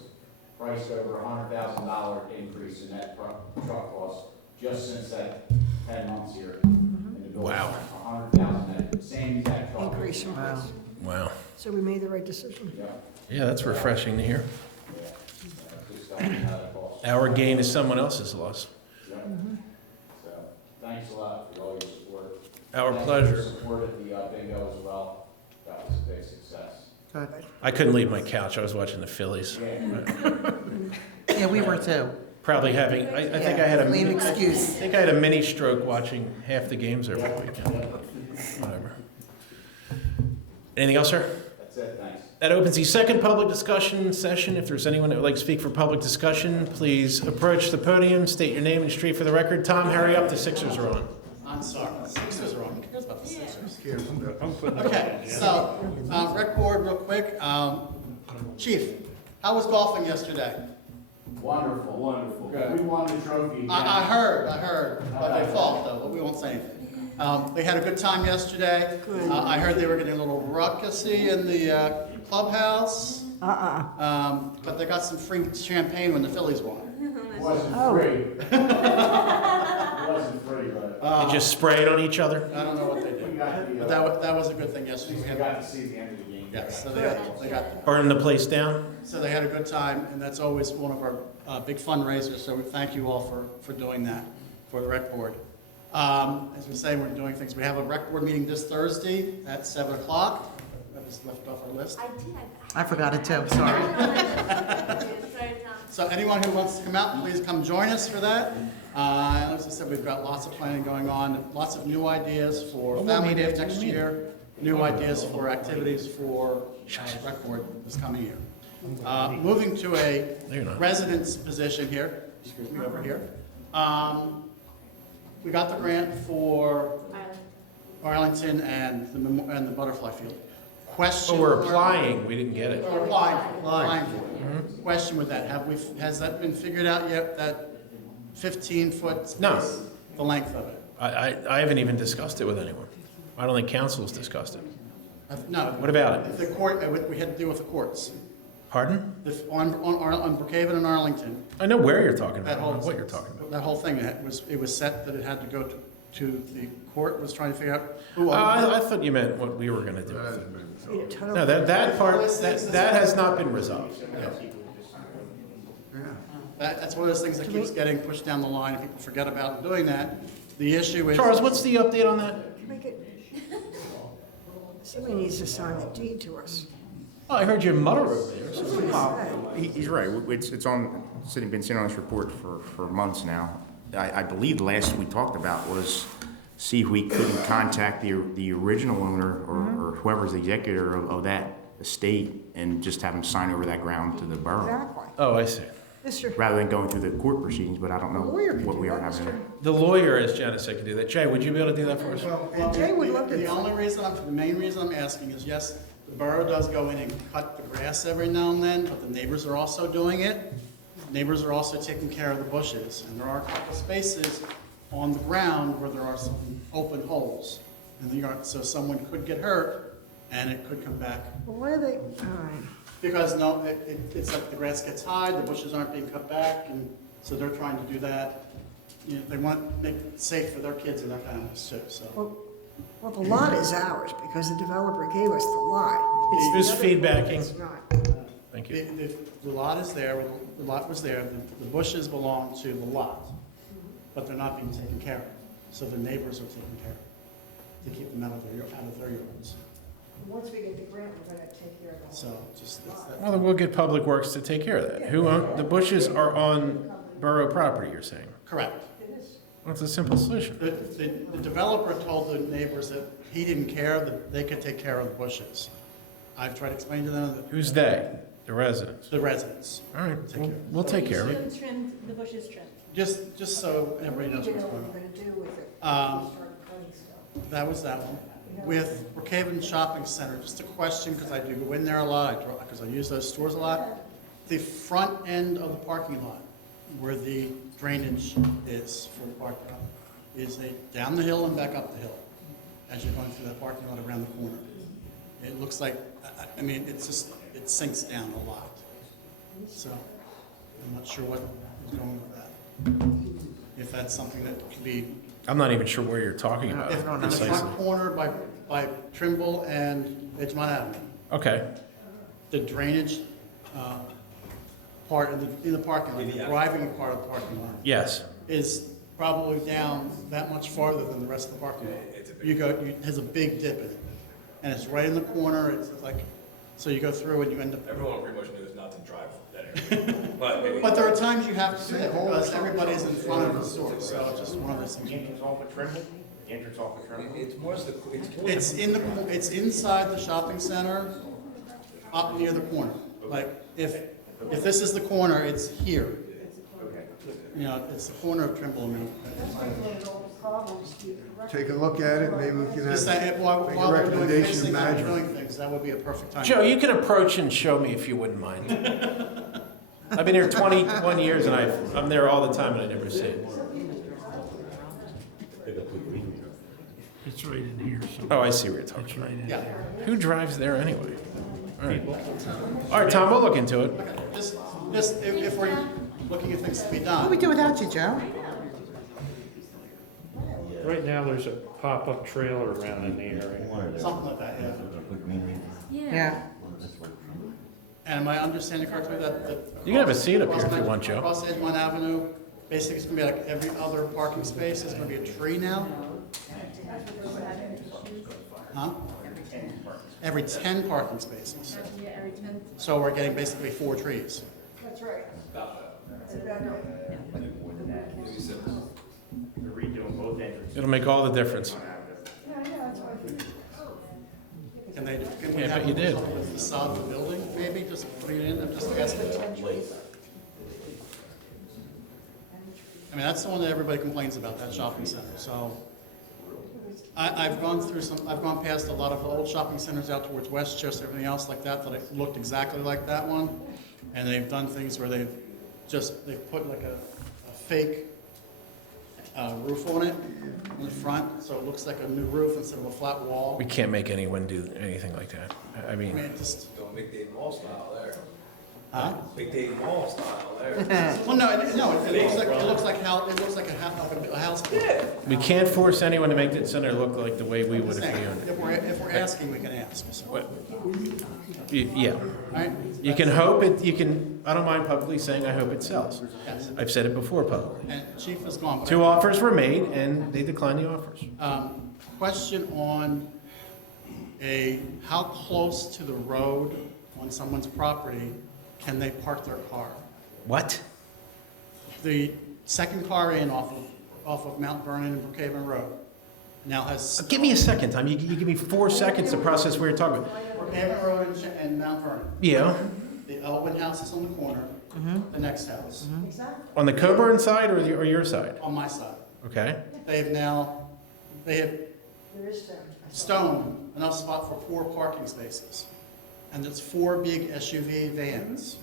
priced over $100,000 increase in that truck cost just since that 10 months here. Wow. 100,000, that same exact truck. Increase in price. Wow. So we made the right decision. Yeah, that's refreshing to hear. Just don't know how that costs. Our gain is someone else's loss. So, thanks a lot for all your support. Our Thank you pleasure. for support at the bingo as well. That was a big success. Good. I couldn't leave my couch. I was watching the Phillies. Yeah, we were too. Probably having, I think I had a Lame mini, excuse. I think I had a mini stroke watching half the games every weekend. Whatever. Anything else, sir? That's it, thanks. That opens the second public discussion session. If there's anyone that would like to speak for public discussion, please approach the podium, state your name and street for the record. Tom, hurry up, the Sixers are on. I'm sorry, the Sixers are on. Who cares about the Sixers? I'm putting it Okay, so, rec board, real quick. Chief, how was golfing yesterday? Wonderful, wonderful. Good. We won the trophy. I heard, by default though, but we won't say anything. They had a good time yesterday. I heard they were getting a little ruckusy in the clubhouse. But they got some free champagne when the Phillies won. It wasn't free. It wasn't free, but. They just spray it on each other? I don't know what they did. But that was a good thing yesterday. We got to see the end of the game. Yes, so they got Burning the place down? So they had a good time, and that's always one of our big fundraisers, so we thank you all for doing that, for the rec board. As we say, we're doing things. We have a rec board meeting this Thursday at 7 o'clock. That was left off our list. I forgot it too, sorry. So anyone who wants to come out, please come join us for that. As I said, we've got lots of planning going on, lots of new ideas for Family Day next year, new ideas for activities for rec board this coming year. Moving to a resident's position here, excuse me, over here. We got the grant for Arlington and the butterfly field. Question. Oh, we're applying, we didn't get it. We're applying for it. Question with that, has that been figured out yet, that 15-foot space? No. The length of it? I haven't even discussed it with anyone. I don't think council's discussed it. No. What about it? The court, we had to deal with the courts. Pardon? On Brookhaven and Arlington. I know where you're talking about, I That don't whole, know what you're talking about. that whole thing, it was set that it had to go to the court, was trying to figure out who. I thought you meant what we were gonna do. No, that part, that has not been resolved. That's one of those things that keeps getting pushed down the line, and people forget about doing that. The issue is. Charles, what's the update on that? Somebody needs to sign the deed to us. Oh, I heard you mutter over there. He's right. It's on, been sitting on this report for months now. I believe the last we talked about was see if we couldn't contact the original owner or whoever's the executor of that estate and just have them sign over that ground to the borough. Exactly. Oh, I see. Rather than going through the court proceedings, but I don't know lawyer could what do we are that, having. The lawyer, as Janice said, can do that. Jay, would you be able to do that for us? Well, Jay would love to. the main reason I'm asking is, yes, the borough does go in and cut the grass every now and then, but the neighbors are also doing it. Neighbors are also taking care of the bushes, and there are a couple spaces on the ground where there are some open holes in the yard, so someone could get hurt, and it could come back. Well, why are they, all right. Because it's like the grass gets high, the bushes aren't being cut back, and so they're trying to do that. You know, they want to make it safe for their kids and their families too, so. Well, the lot is ours because the developer gave us the lot. Who's the other feedbacking? It's not. Thank you. The lot is there, the lot was there, the bushes belong to the lot, but they're not being taken care of. So the neighbors are taking care of, to keep them out of their yards. Once we get the grant, we're gonna take care of that. So just, it's that. Well, then we'll get Public Works to take care of that. The bushes are on borough property, you're saying? Correct. That's a simple solution. The developer told the neighbors that he didn't care, that they could take care of the bushes. I've tried to explain to them that Who's they? The residents? the residents. All right, we'll take care of it. The bush is trimmed. Just so everybody knows what's going on. That was that one. With Brookhaven Shopping Center, just a question, because I do go in there a lot, because I use those stores a lot. The front end of the parking lot, where the drainage is for the parking lot, is down the hill and back up the hill, as you're going through that parking lot around the corner. It looks like, I mean, it sinks down a lot. So, I'm not sure what is going with that. If that's something that could be. I'm not even sure where you're talking about In the precisely. front corner by Trimble and Edgemont Avenue. Okay, The drainage part in the parking lot, the driving part of the parking lot, yes. is probably down that much farther than the rest of the parking lot. It has a big dip in it. And it's right in the corner, it's like, so you go through and you end up. Everyone pretty much knows not to drive that area. But there are times you have to do that because everybody's in front of the store, so it's just one of those things. The entrance off of Trimble? The entrance off of Trimble? It's inside the shopping center, up near the corner. Like, if this is the corner, it's here. You know, it's the corner of Trimble and Take a look at it, maybe we can Just have, say, make while a we're doing recommendation to fixing and management. doing things, that would be a perfect time. Joe, you can approach and show me if you wouldn't mind. I've been here 21 years and I'm there all the time and I never see it. It's right in here, so. Oh, I see where you're talking It's about. right in Yeah. here. Who drives there anyway? All right. All right, Tom, we'll look into it. Just if we're looking at things to be What done. do we do without you, Joe? Right now, there's a pop-up trailer around in the area. Something like that, yeah. Yeah. And am I understanding correctly that? You can have a seat up here if you want, Joe. Across Edgemont Avenue, basically it's gonna be like every other parking space is gonna be a tree now? Huh? Every 10 parking spaces. Yeah, every 10. So we're getting basically 4 trees. That's right. They're redoing both entrances. It'll make all the difference. Can we Yeah, have but you did. the facade of the building, maybe, just putting it in, I'm just asking. I mean, that's the one that everybody complains about, that shopping center, so. I've gone past a lot of old shopping centers out towards Westchester, everything else like that, that it looked exactly like that one. And they've done things where they've put like a fake roof on it, on the front, so it looks like a new roof instead of a flat wall. We can't make anyone do anything like that. I I mean, mean, it just, Don't make Dave Mall style there. huh? Big Dave Mall style there. Well, no, it looks like a house. we can't force anyone to make the center look like the way we would if we owned it. If we're asking, we can ask, so. What- Yeah. All right? You can hope it, I don't mind publicly saying I hope it sells. Yes. I've said it before publicly. And Chief is gone, but. 2 offers were made and they declined the offers. Question on how close to the road on someone's property can they park their car? What? The second car in off of Mount Vernon and Brookhaven Road now has. Give me a second, Tom. You give me 4 seconds to process what you're talking about. Brookhaven Road and Mount Vernon. Yeah. The Elwin house is on the corner, the next house, On the Coburn side or your side? on my side. Okay. They have stoned enough spot for 4 parking spaces. And it's 4 big SUV vans.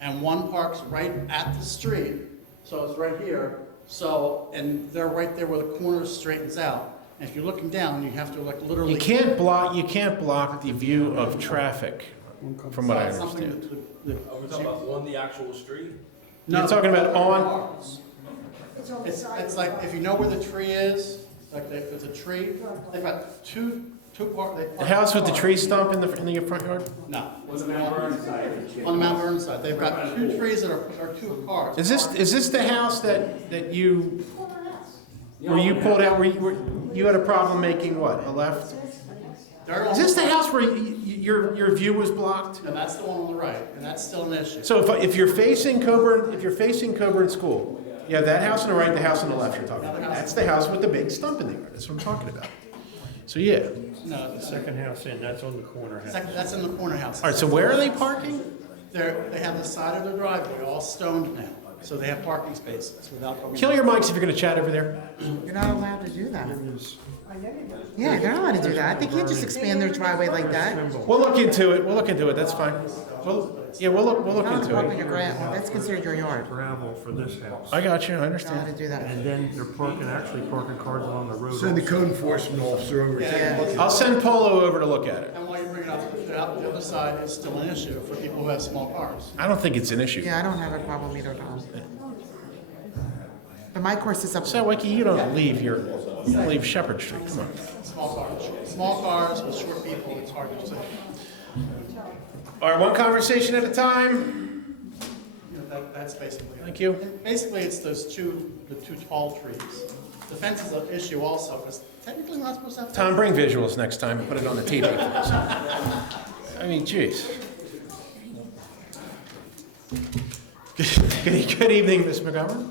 And one parks right at the street, so it's right here. So, and they're right there where the corner straightens out. And if you're looking down, you have to like literally. You can't block the view of traffic, from what I It's something understand. that Are we talking about on the actual street? You're talking about on, It's like, if you know where the tree is, like there's a tree, they've got two park. the house with the tree stump in the front yard? No. On the Mount Vernon side. On the Mount Vernon side, they've got 2 trees that are 2 cars. Is this the house that you, where you pulled out, where you had a problem making what, a left? Is this the house where your view was blocked? No, that's the one on the right, and that's still an issue. So if you're facing Coburn School, You have that house on the right, the house on the left you're talking about. That's the house with the big stump in there. That's what I'm talking about. So, yeah. No, The second house in, that's on the corner house. that's in the corner house. All right, so where are they parking? They have the side of their driveway all stoned now, so they have parking spaces without going. Kill your mics if you're gonna chat over there. You're not allowed to do that. Yeah, you're not allowed to do that. They can't just expand their driveway like that. We'll look into it. We'll look into it. That's fine. We'll look Not into parking it. a gravel, that's considered your yard. Gravel for this house. I got you. I You're not allowed understand. to do that. And then they're parking cars along the road. Send the code enforcement officer over to take a look at it. I'll send Polo over to look at it. And while you bring it up, the other side is still an issue for people who have small cars. I don't think it's an issue. Yeah, I don't have a problem either, Tom. But my course is up. So, Wiki, you don't leave Shepherd Street. Come on. Small cars with short people, it's hard to see. All right, one conversation at a time. That's basically it. Thank you. And basically, it's the two tall trees. The fence is an issue also, because technically not supposed to have. Tom, bring visuals next time and put it on the TV for us. I mean, jeez. Good evening, Ms. McGovern.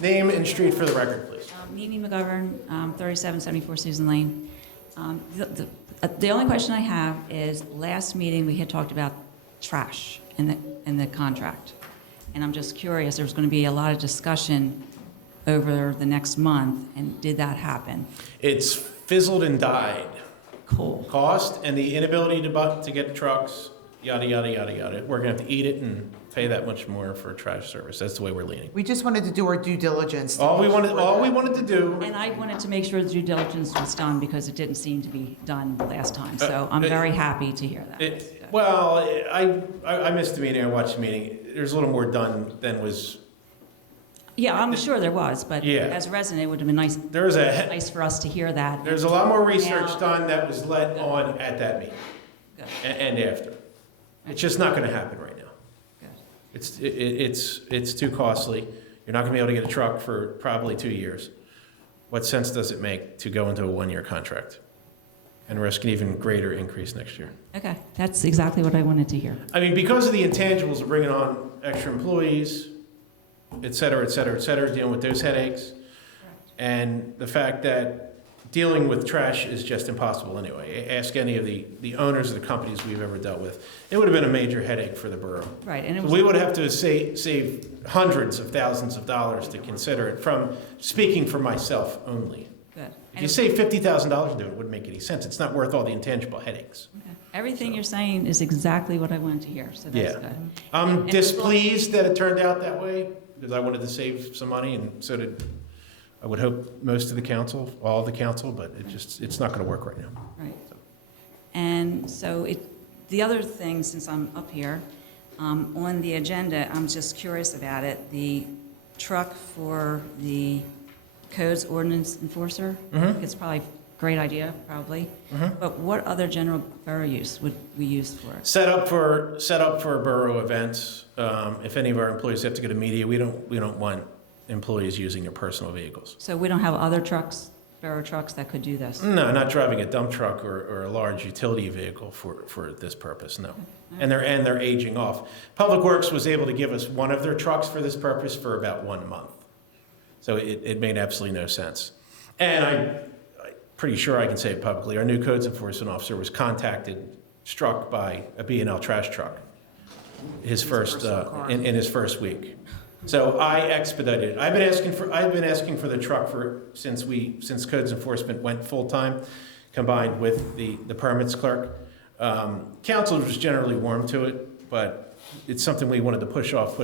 Name and street for the record, please. Mimi McGovern, 3774 Susan Lane. The only question I have is, last meeting, we had talked about trash in the contract. And I'm just curious, there's going to be a lot of discussion over the next month, and did that happen? It's fizzled and died. Cool. Cost and the inability to get trucks, yada, yada, yada, yada. We're gonna have to eat it and pay that much more for trash service. That's the way we're leaning. We just wanted to do our due diligence. All we wanted to do. And I wanted to make sure the due diligence was done, because it didn't seem to be done the last time. So I'm very happy to hear that. Well, I missed the meeting, I watched the meeting. There's a little more done than was. Yeah, I'm sure there was, but Yeah. as a resident, it would have been nice for us to hear that. There's a lot more research Now- done that was led on at that meeting and after. It's just not gonna happen right now. It's too costly. You're not gonna be able to get a truck for probably 2 years. What sense does it make to go into a 1-year contract and risk an even greater increase next year? Okay, that's exactly what I wanted to hear. I mean, because of the intangibles of bringing on extra employees, et cetera, et cetera, et cetera, dealing with those headaches, and the fact that dealing with trash is just impossible anyway. Ask any of the owners of the companies we've ever dealt with. It would have been a major headache for the borough. Right, and it So was- we would have to save hundreds of thousands of dollars to consider it, from speaking for myself only. Good. If you save $50,000 to do it, it wouldn't make any sense. It's not worth all the intangible headaches. Everything you're saying is exactly what I wanted to hear, so that's Yeah. good. I'm And- displeased that it turned out that way, because I wanted to save some money, and so did, I would hope, most of the council, all of the council, but it's not gonna work right now. Right. And so the other thing, since I'm up here, on the agenda, I'm just curious about it, the truck for the codes ordinance enforcer. Mhm. It's probably a great idea, probably. Mhm. But what other general borough use would we use for it? Set up for borough events. If any of our employees have to go to media, we don't want employees using their personal vehicles. So we don't have other trucks, borough trucks that could do this? No, not driving a dump truck or a large utility vehicle for this purpose, no. And they're aging off. Public Works was able to give us one of their trucks for this purpose for about 1 month. So it made absolutely no sense. And I'm pretty sure I can say it publicly, our new codes enforcement officer was struck by a B&L trash truck in his first week. So I expedited it. I've been asking for the truck since codes enforcement went full-time, combined with the permits clerk. Council was generally warm to it, but it's something we wanted to push off,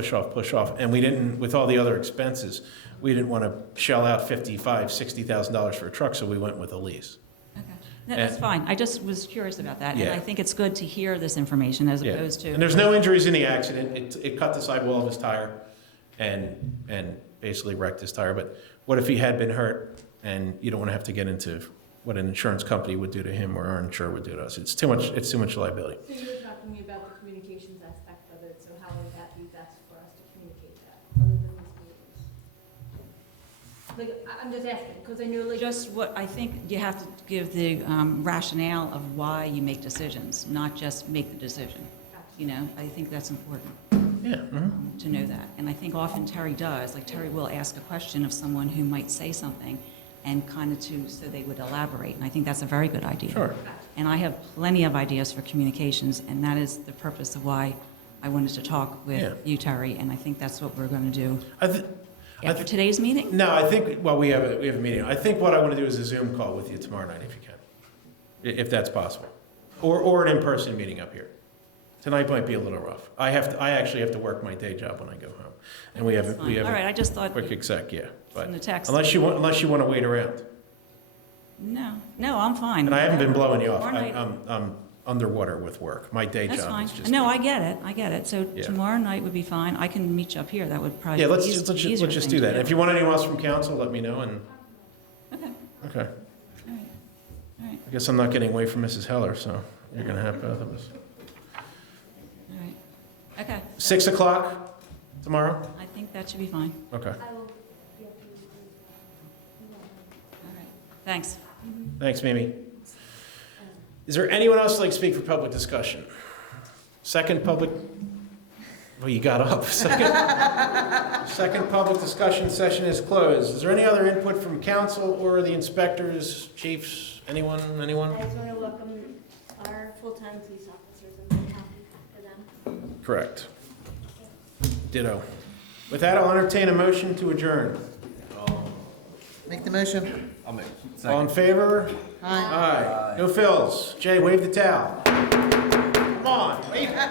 and we didn't, with all the other expenses, we didn't want to shell out $55,000, $60,000 for a truck, so we went with a lease. No, that's fine. I just was curious about that. And Yeah. I think it's good to hear this information as Yeah. opposed to. And there's no injuries in the accident. It cut the sidewall of his tire and basically wrecked his tire. But what if he had been hurt? And you don't want to have to get into what an insurance company would do to him or our insurer would do to us. It's too much liability. So you were talking about the communications aspect of it, so how would that be best for us to communicate that, other than these meetings? Like, I'm just asking, because I know, like. Just what, I think you have to give the rationale of why you make decisions, not just make the decision. You know, I think that's important. to know that. And I think often Terry does, like Terry will ask a question of someone who might say something and kind of so they would elaborate. And I think that's a very good idea. Sure. And I have plenty of ideas for communications, and that is the purpose of why I wanted to talk with you, Terry, and I think that's what we're going to do. After today's meeting? No, I think, well, we have a meeting. I think what I want to do is a Zoom call with you tomorrow night, if you can, if that's possible. Or an in-person meeting up here. Tonight might be a little rough. I actually have to work my day job when I go home. And we have All right, I just thought quick exec, yeah. But in the text. unless you want to wait around. No, I'm fine. And I haven't been blowing you off. Tomorrow night- I'm underwater with work. My day That's job fine. is just. No, I get it. So Yeah. tomorrow night would be fine. I can meet you up here. That would probably Yeah, be let's easier just thing do to that. If you want anyone else from council, let me know and. Okay. Okay. All right. I guess I'm not getting away from Mrs. Heller, so you're gonna have both of us. All right. Okay. 6 o'clock tomorrow? I think that should be fine. Okay. All right. Thanks. Thanks, Mimi. Is there anyone else who'd like to speak for public discussion? Second public, well, you got up. Second public discussion session is closed. Is there any other input from council or the inspectors, chiefs, anyone? I just want to welcome our full-time police officers. I'm very happy for them. Correct. Ditto. With that, I'll entertain a motion to adjourn. Make the motion. I'll make. All in favor? Aye. Aye. No fills. Jay, wave the towel. Come on, wave it.